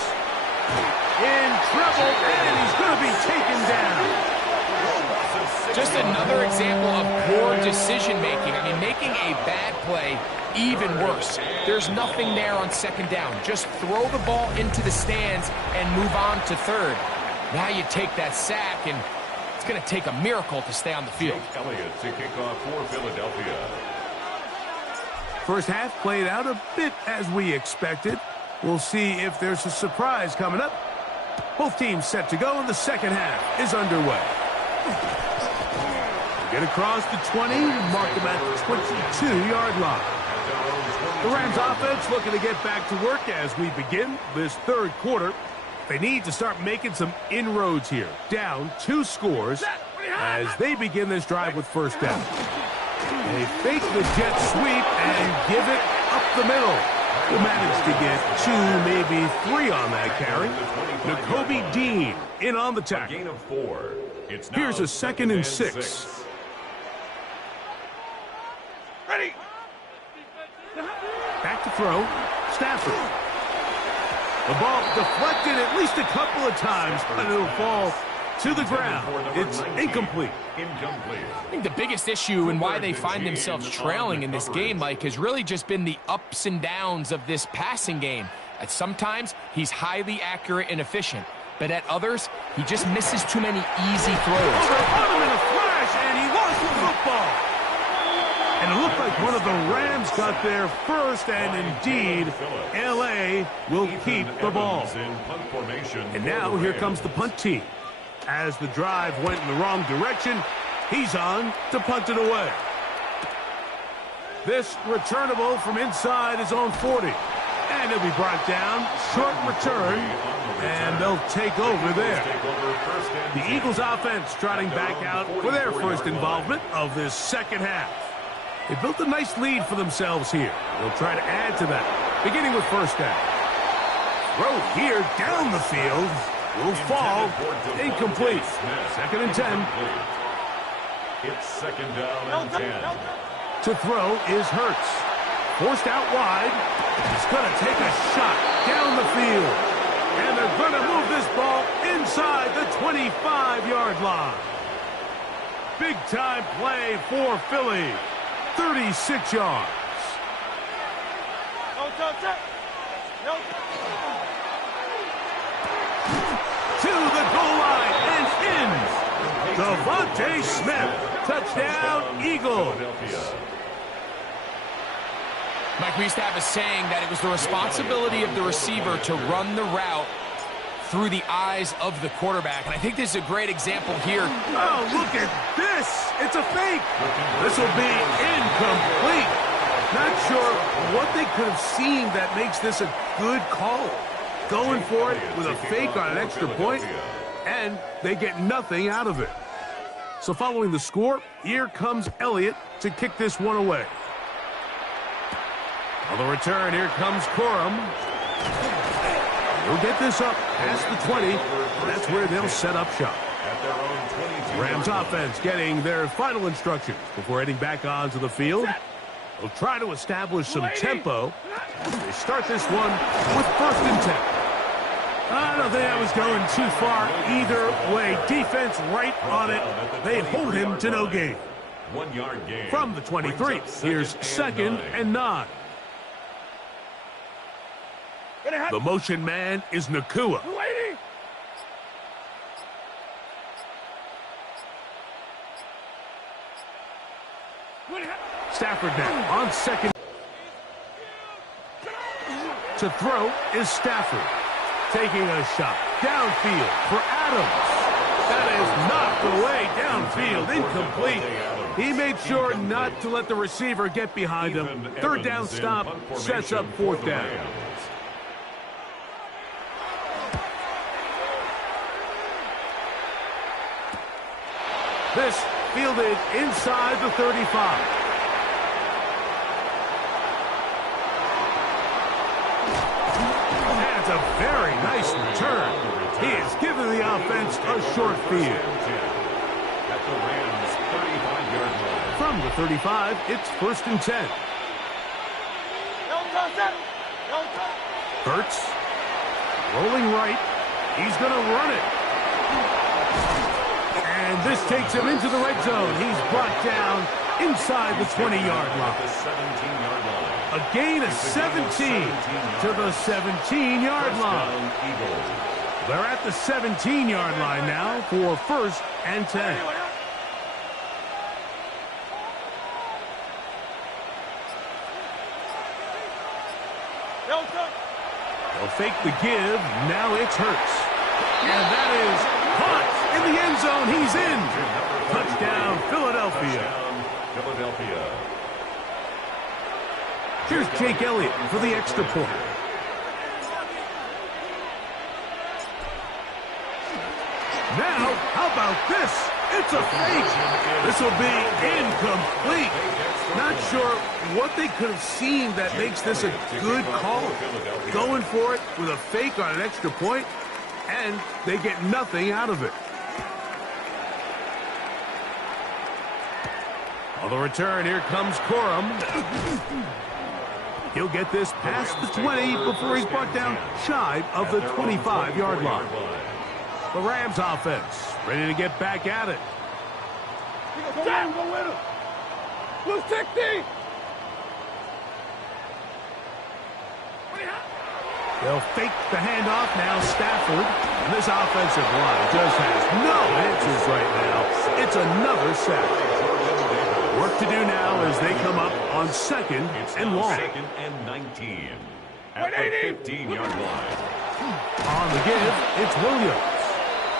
In trouble, and he's going to be taken down. Just another example of poor decision-making. I mean, making a bad play even worse. There's nothing there on 2nd down. Just throw the ball into the stands and move on to 3rd. Now you take that sack, and it's going to take a miracle to stay on the field. Elliott to kick off for Philadelphia. First half played out a bit as we expected. We'll see if there's a surprise coming up. Both teams set to go, and the second half is underway. Get across the 20, mark them at the 22-yard line. The Rams offense looking to get back to work as we begin this 3rd quarter. They need to start making some inroads here. Down 2 scores as they begin this drive with 1st down. They fake the jet sweep and give it up the middle. Will manage to get 2, maybe 3 on that carry. Nakobe Dean in on the tackle. Gain of 4. Here's a 2nd and 6. Ready. Back to throw. Stafford. The ball deflected at least a couple of times, but it'll fall to the ground. It's incomplete. I think the biggest issue and why they find themselves trailing in this game, Mike, has really just been the ups and downs of this passing game. At sometimes, he's highly accurate and efficient, but at others, he just misses too many easy throws. On him in a flash, and he lost the football. And it looked like one of the Rams got there first, and indeed, L.A. will keep the ball. And now here comes the punt team. As the drive went in the wrong direction, he's on to punt it away. This returnable from inside his own 40. And he'll be brought down, short return, and they'll take over there. The Eagles offense trotting back out for their first involvement of this second half. They built a nice lead for themselves here. They'll try to add to that, beginning with 1st down. Throw here down the field. Will fall. Incomplete. 2nd and 10. It's 2nd down and 10. To throw is Hurts. Forced out wide. He's going to take a shot down the field. And they're going to move this ball inside the 25-yard line. Big-time play for Philly. 36 yards. To the goal line and in. Devontae Smith. Touchdown, Eagles. Mike, we used to have a saying that it was the responsibility of the receiver to run the route through the eyes of the quarterback. And I think this is a great example here. Oh, look at this. It's a fake. This will be incomplete. Not sure what they could have seen that makes this a good call. Going for it with a fake on an extra point, and they get nothing out of it. So following the score, here comes Elliott to kick this one away. On the return, here comes Corum. He'll get this up past the 20. That's where they'll set up shop. Rams offense getting their final instructions before heading back onto the field. They'll try to establish some tempo. They start this one with 1st and 10. I don't think I was going too far either way. Defense right on it. They hold him to no gain. 1 yard gain. From the 23, here's 2nd and 9. The motion man is Nakua. Stafford now on 2nd. To throw is Stafford. Taking a shot downfield for Adams. That is knocked away downfield, incomplete. He made sure not to let the receiver get behind him. 3rd down stop sets up 4th down. This fielded inside the 35. That's a very nice return. He has given the offense a short field. At the Rams' 35-yard line. From the 35, it's 1st and 10. Hurts. Rolling right. He's going to run it. And this takes him into the red zone. He's brought down inside the 20-yard line. A gain of 17 to the 17-yard line. They're at the 17-yard line now for 1st and 10. They'll fake the give. Now it's Hurts. And that is caught in the end zone. He's in. Touchdown, Philadelphia. Here's Jake Elliott for the extra point. Now, how about this? It's a fake. This will be incomplete. Not sure what they could have seen that makes this a good call. Going for it with a fake on an extra point, and they get nothing out of it. On the return, here comes Corum. He'll get this past the 20 before he's brought down shy of the 25-yard line. The Rams offense ready to get back at it. They'll fake the handoff now, Stafford. And this offensive line just has no answers right now. It's another sack. Work to do now as they come up on 2nd and long. 2nd and 19 at the 15-yard line. On the give, it's Williams.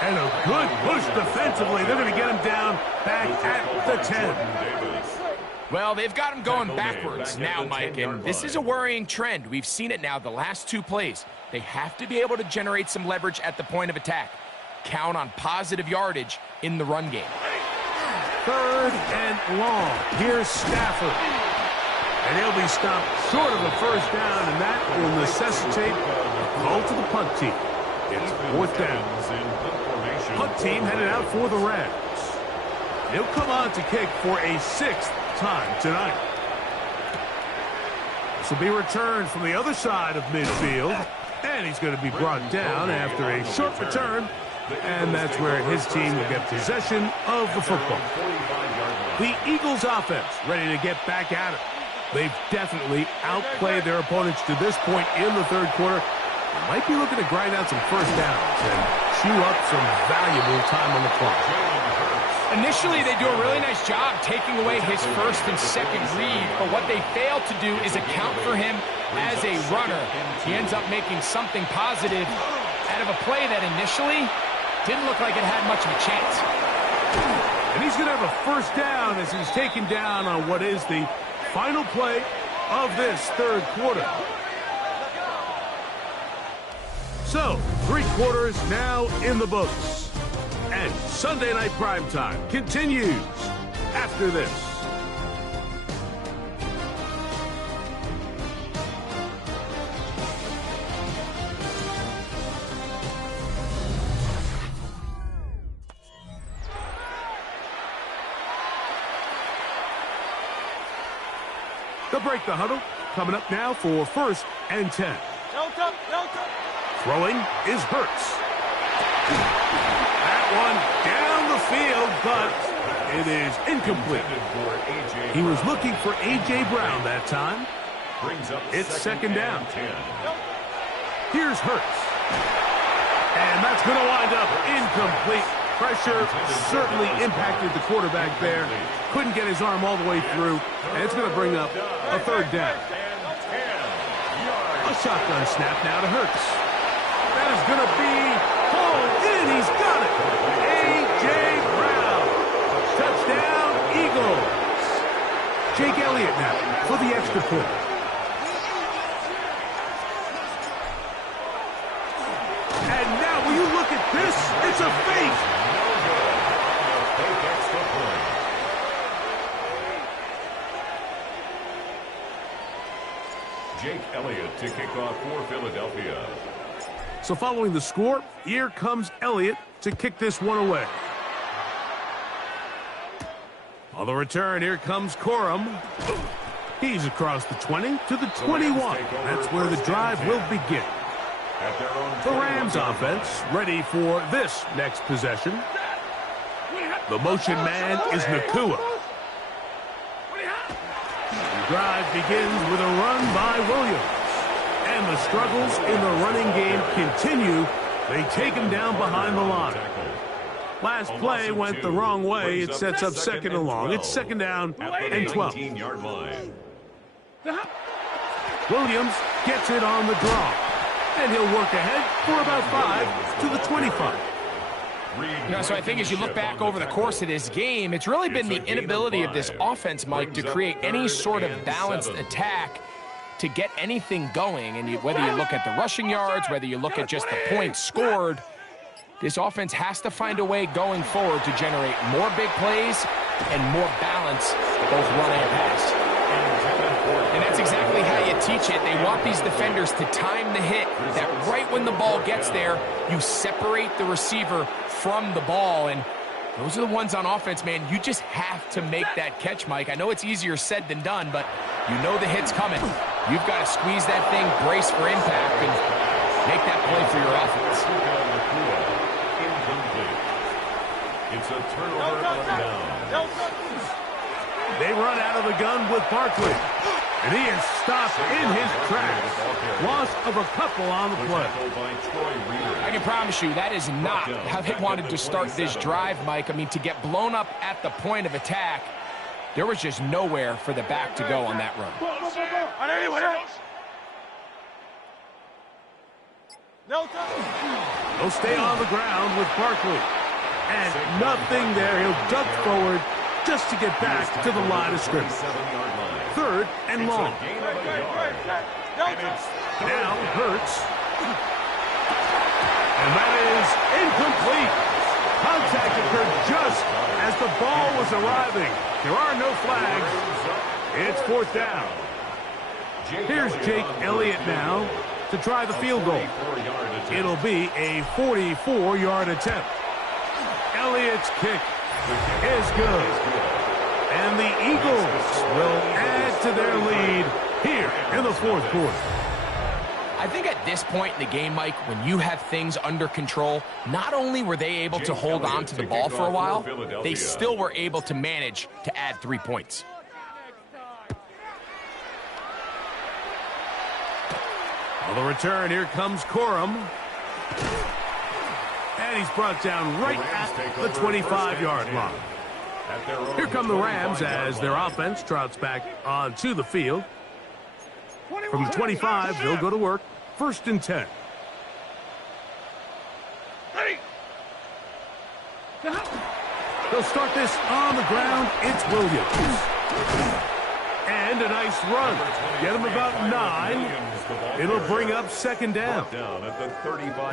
And a good push defensively. They're going to get him down back at the 10. Well, they've got him going backwards now, Mike, and this is a worrying trend. We've seen it now the last 2 plays. They have to be able to generate some leverage at the point of attack. Count on positive yardage in the run game. 3rd and long. Here's Stafford. And he'll be stopped short of the 1st down, and that will necessitate a call to the punt team. It's 4th down. Punt team headed out for the Rams. He'll come on to kick for a 6th time tonight. This will be returned from the other side of midfield, and he's going to be brought down after a short return, and that's where his team will get possession of the football. The Eagles offense ready to get back at it. They've definitely outplayed their opponents to this point in the 3rd quarter. They might be looking to grind out some 1st downs and chew up some valuable time on the clock. Initially, they do a really nice job taking away his 1st and 2nd read, but what they fail to do is account for him as a runner. He ends up making something positive out of a play that initially didn't look like it had much of a chance. And he's going to have a 1st down as he's taken down on what is the final play of this 3rd quarter. So, 3 quarters now in the books. And Sunday Night Primetime continues after this. They'll break the huddle. Coming up now for 1st and 10. Throwing is Hurts. That one down the field, but it is incomplete. He was looking for A.J. Brown that time. It's 2nd down. Here's Hurts. And that's going to wind up incomplete. Pressure certainly impacted the quarterback there. Couldn't get his arm all the way through. And it's going to bring up a 3rd down. A shotgun snap now to Hurts. That is going to be hauled in. He's got it. A.J. Brown. Touchdown, Eagles. Jake Elliott now for the extra point. And now, will you look at this? It's a fake. Jake Elliott to kick off for Philadelphia. So following the score, here comes Elliott to kick this one away. On the return, here comes Corum. He's across the 20 to the 21. That's where the drive will begin. The Rams offense ready for this next possession. The motion man is Nakua. The drive begins with a run by Williams. And the struggles in the running game continue. They take him down behind the line. Last play went the wrong way. It sets up 2nd and long. It's 2nd down and 12. Williams gets it on the draw. And he'll work ahead for about 5 to the 25. So I think as you look back over the course of this game, it's really been the inability of this offense, Mike, to create any sort of balanced attack to get anything going. And whether you look at the rushing yards, whether you look at just the points scored, this offense has to find a way going forward to generate more big plays and more balance, both running and pass. And that's exactly how you teach it. They want these defenders to time the hit, that right when the ball gets there, you separate the receiver from the ball. And those are the ones on offense, man. You just have to make that catch, Mike. I know it's easier said than done, but you know the hit's coming. You've got to squeeze that thing, brace for impact, and make that play for your offense. It's a turnover on down. They run out of the gun with Barkley. And he is stopped in his tracks. Loss of a couple on the play. I can promise you that is not how they wanted to start this drive, Mike. I mean, to get blown up at the point of attack, there was just nowhere for the back to go on that run. He'll stay on the ground with Barkley. And nothing there. He'll duck forward just to get back to the line of scrimmage. 3rd and long. Now Hurts. And that is incomplete. Contact occurred just as the ball was arriving. There are no flags. It's 4th down. Here's Jake Elliott now to try the field goal. It'll be a 44-yard attempt. Elliott's kick is good. And the Eagles will add to their lead here in the 4th quarter. I think at this point in the game, Mike, when you have things under control, not only were they able to hold on to the ball for a while, they still were able to manage to add 3 points. On the return, here comes Corum. And he's brought down right at the 25-yard line. Here come the Rams as their offense trots back onto the field. From the 25, they'll go to work. 1st and 10. They'll start this on the ground. It's Williams. And a nice run. Get him about 9. It'll bring up 2nd down.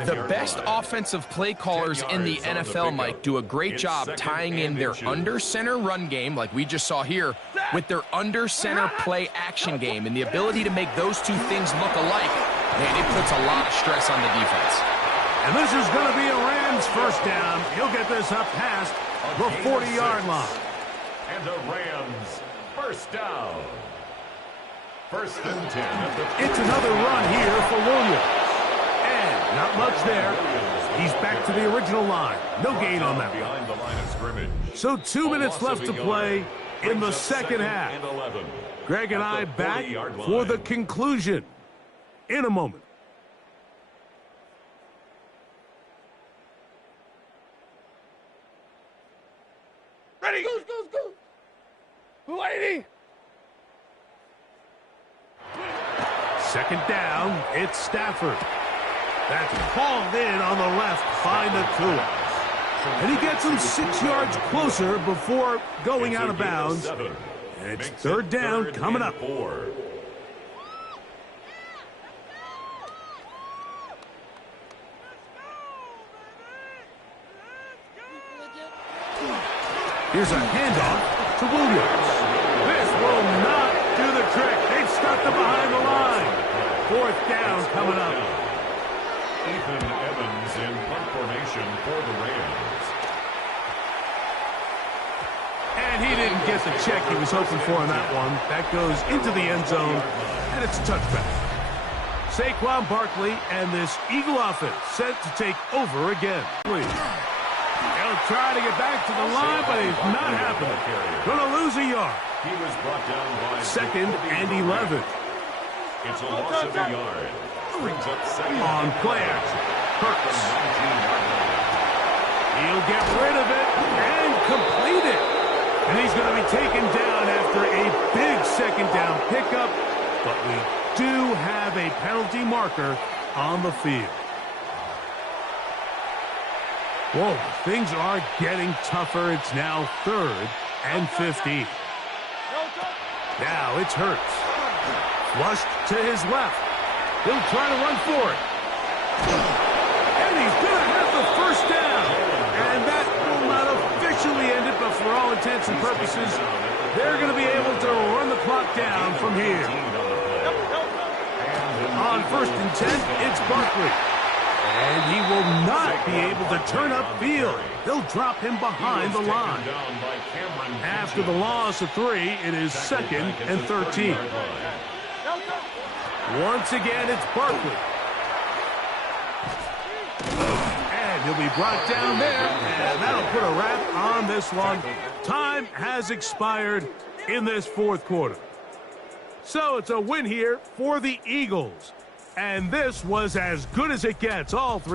The best offensive play callers in the NFL, Mike, do a great job tying in their under-center run game, like we just saw here, with their under-center play action game. And the ability to make those two things look alike, man, it puts a lot of stress on the defense. And this is going to be a Rams 1st down. He'll get this up past the 40-yard line. And the Rams 1st down. First and 10 at the It's another run here for Williams. And not much there. He's back to the original line. No gain on that one. behind the line of scrimmage. So 2 minutes left to play in the second half. And 11. Greg and I At the back 40-yard line. for the conclusion in a moment. Ready? Goose, goose, goose. Lady. Second down, it's Stafford. That's hauled in on the left by Nakua. And he gets him 6 yards closer before going It's out a of gain bounds. 7. And it's Makes third it down third coming and up. 4. Here's a handoff to Williams. This will not do the trick. They've stuck them behind the line. Fourth down coming up. Ethan Evans in punt formation for the Rams. And he didn't get the check he was hoping for on that one. That goes into the end zone, and it's a touchback. Saquon Barkley and this Eagle offense set to take over again. They'll try to get back to the line, but it's not happening. Gonna lose a yard. He was brought down by Second and 11. It's a loss of a yard. Brings up second On play action. Hurts. He'll get rid of it and complete it. And he's going to be taken down after a big second down pickup. But we do have a penalty marker on the field. Whoa, things are getting tougher. It's now third and 15. Now it's Hurts. Flushed to his left. He'll try to run for it. And he's going to have the first down. And that will not officially end it, but for all intents and purposes, they're going to be able to run the clock down from here. On first and 10, it's Barkley. And he will not be able to turn upfield. They'll drop him behind the line. After the loss of 3, it is second and 13. Once again, it's Barkley. And he'll be brought down there, and that'll put a wrap on this one. Time has expired in this fourth quarter. So it's a win here for the Eagles. And this was as good as it gets, all three.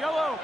Yellow.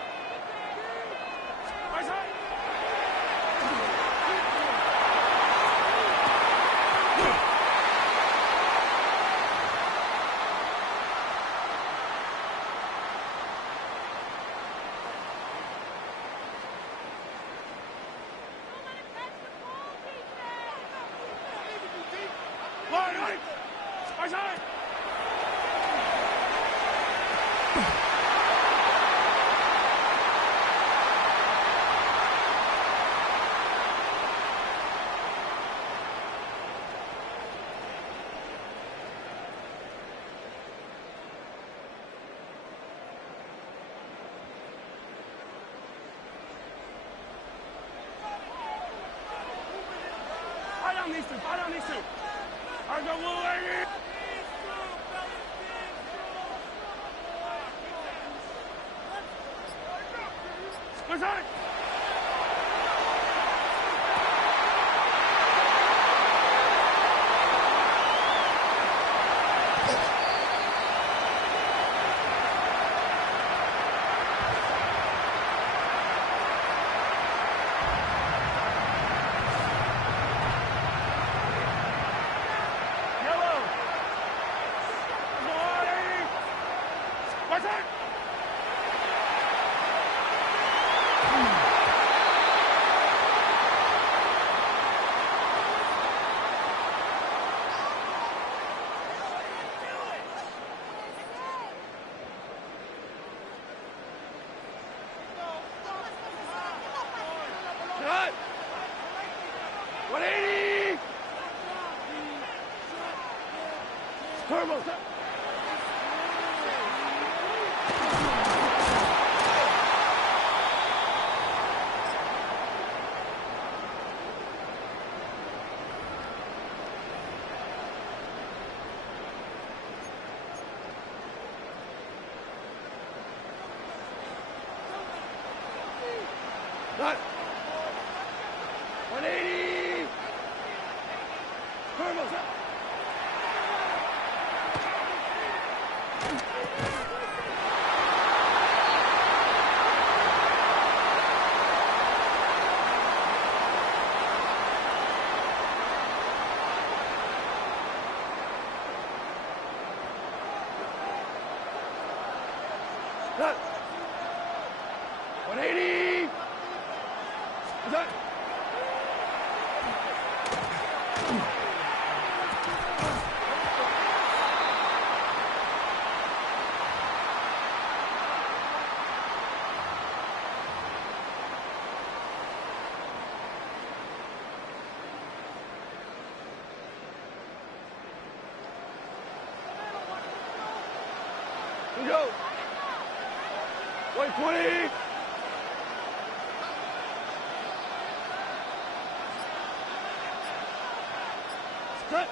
Fight on these two. I go Little Lady. What's that? Cut! 180! Turbo! Cut! 180! Turbo! Cut! 180! Cut! Here we go. 120. Cut.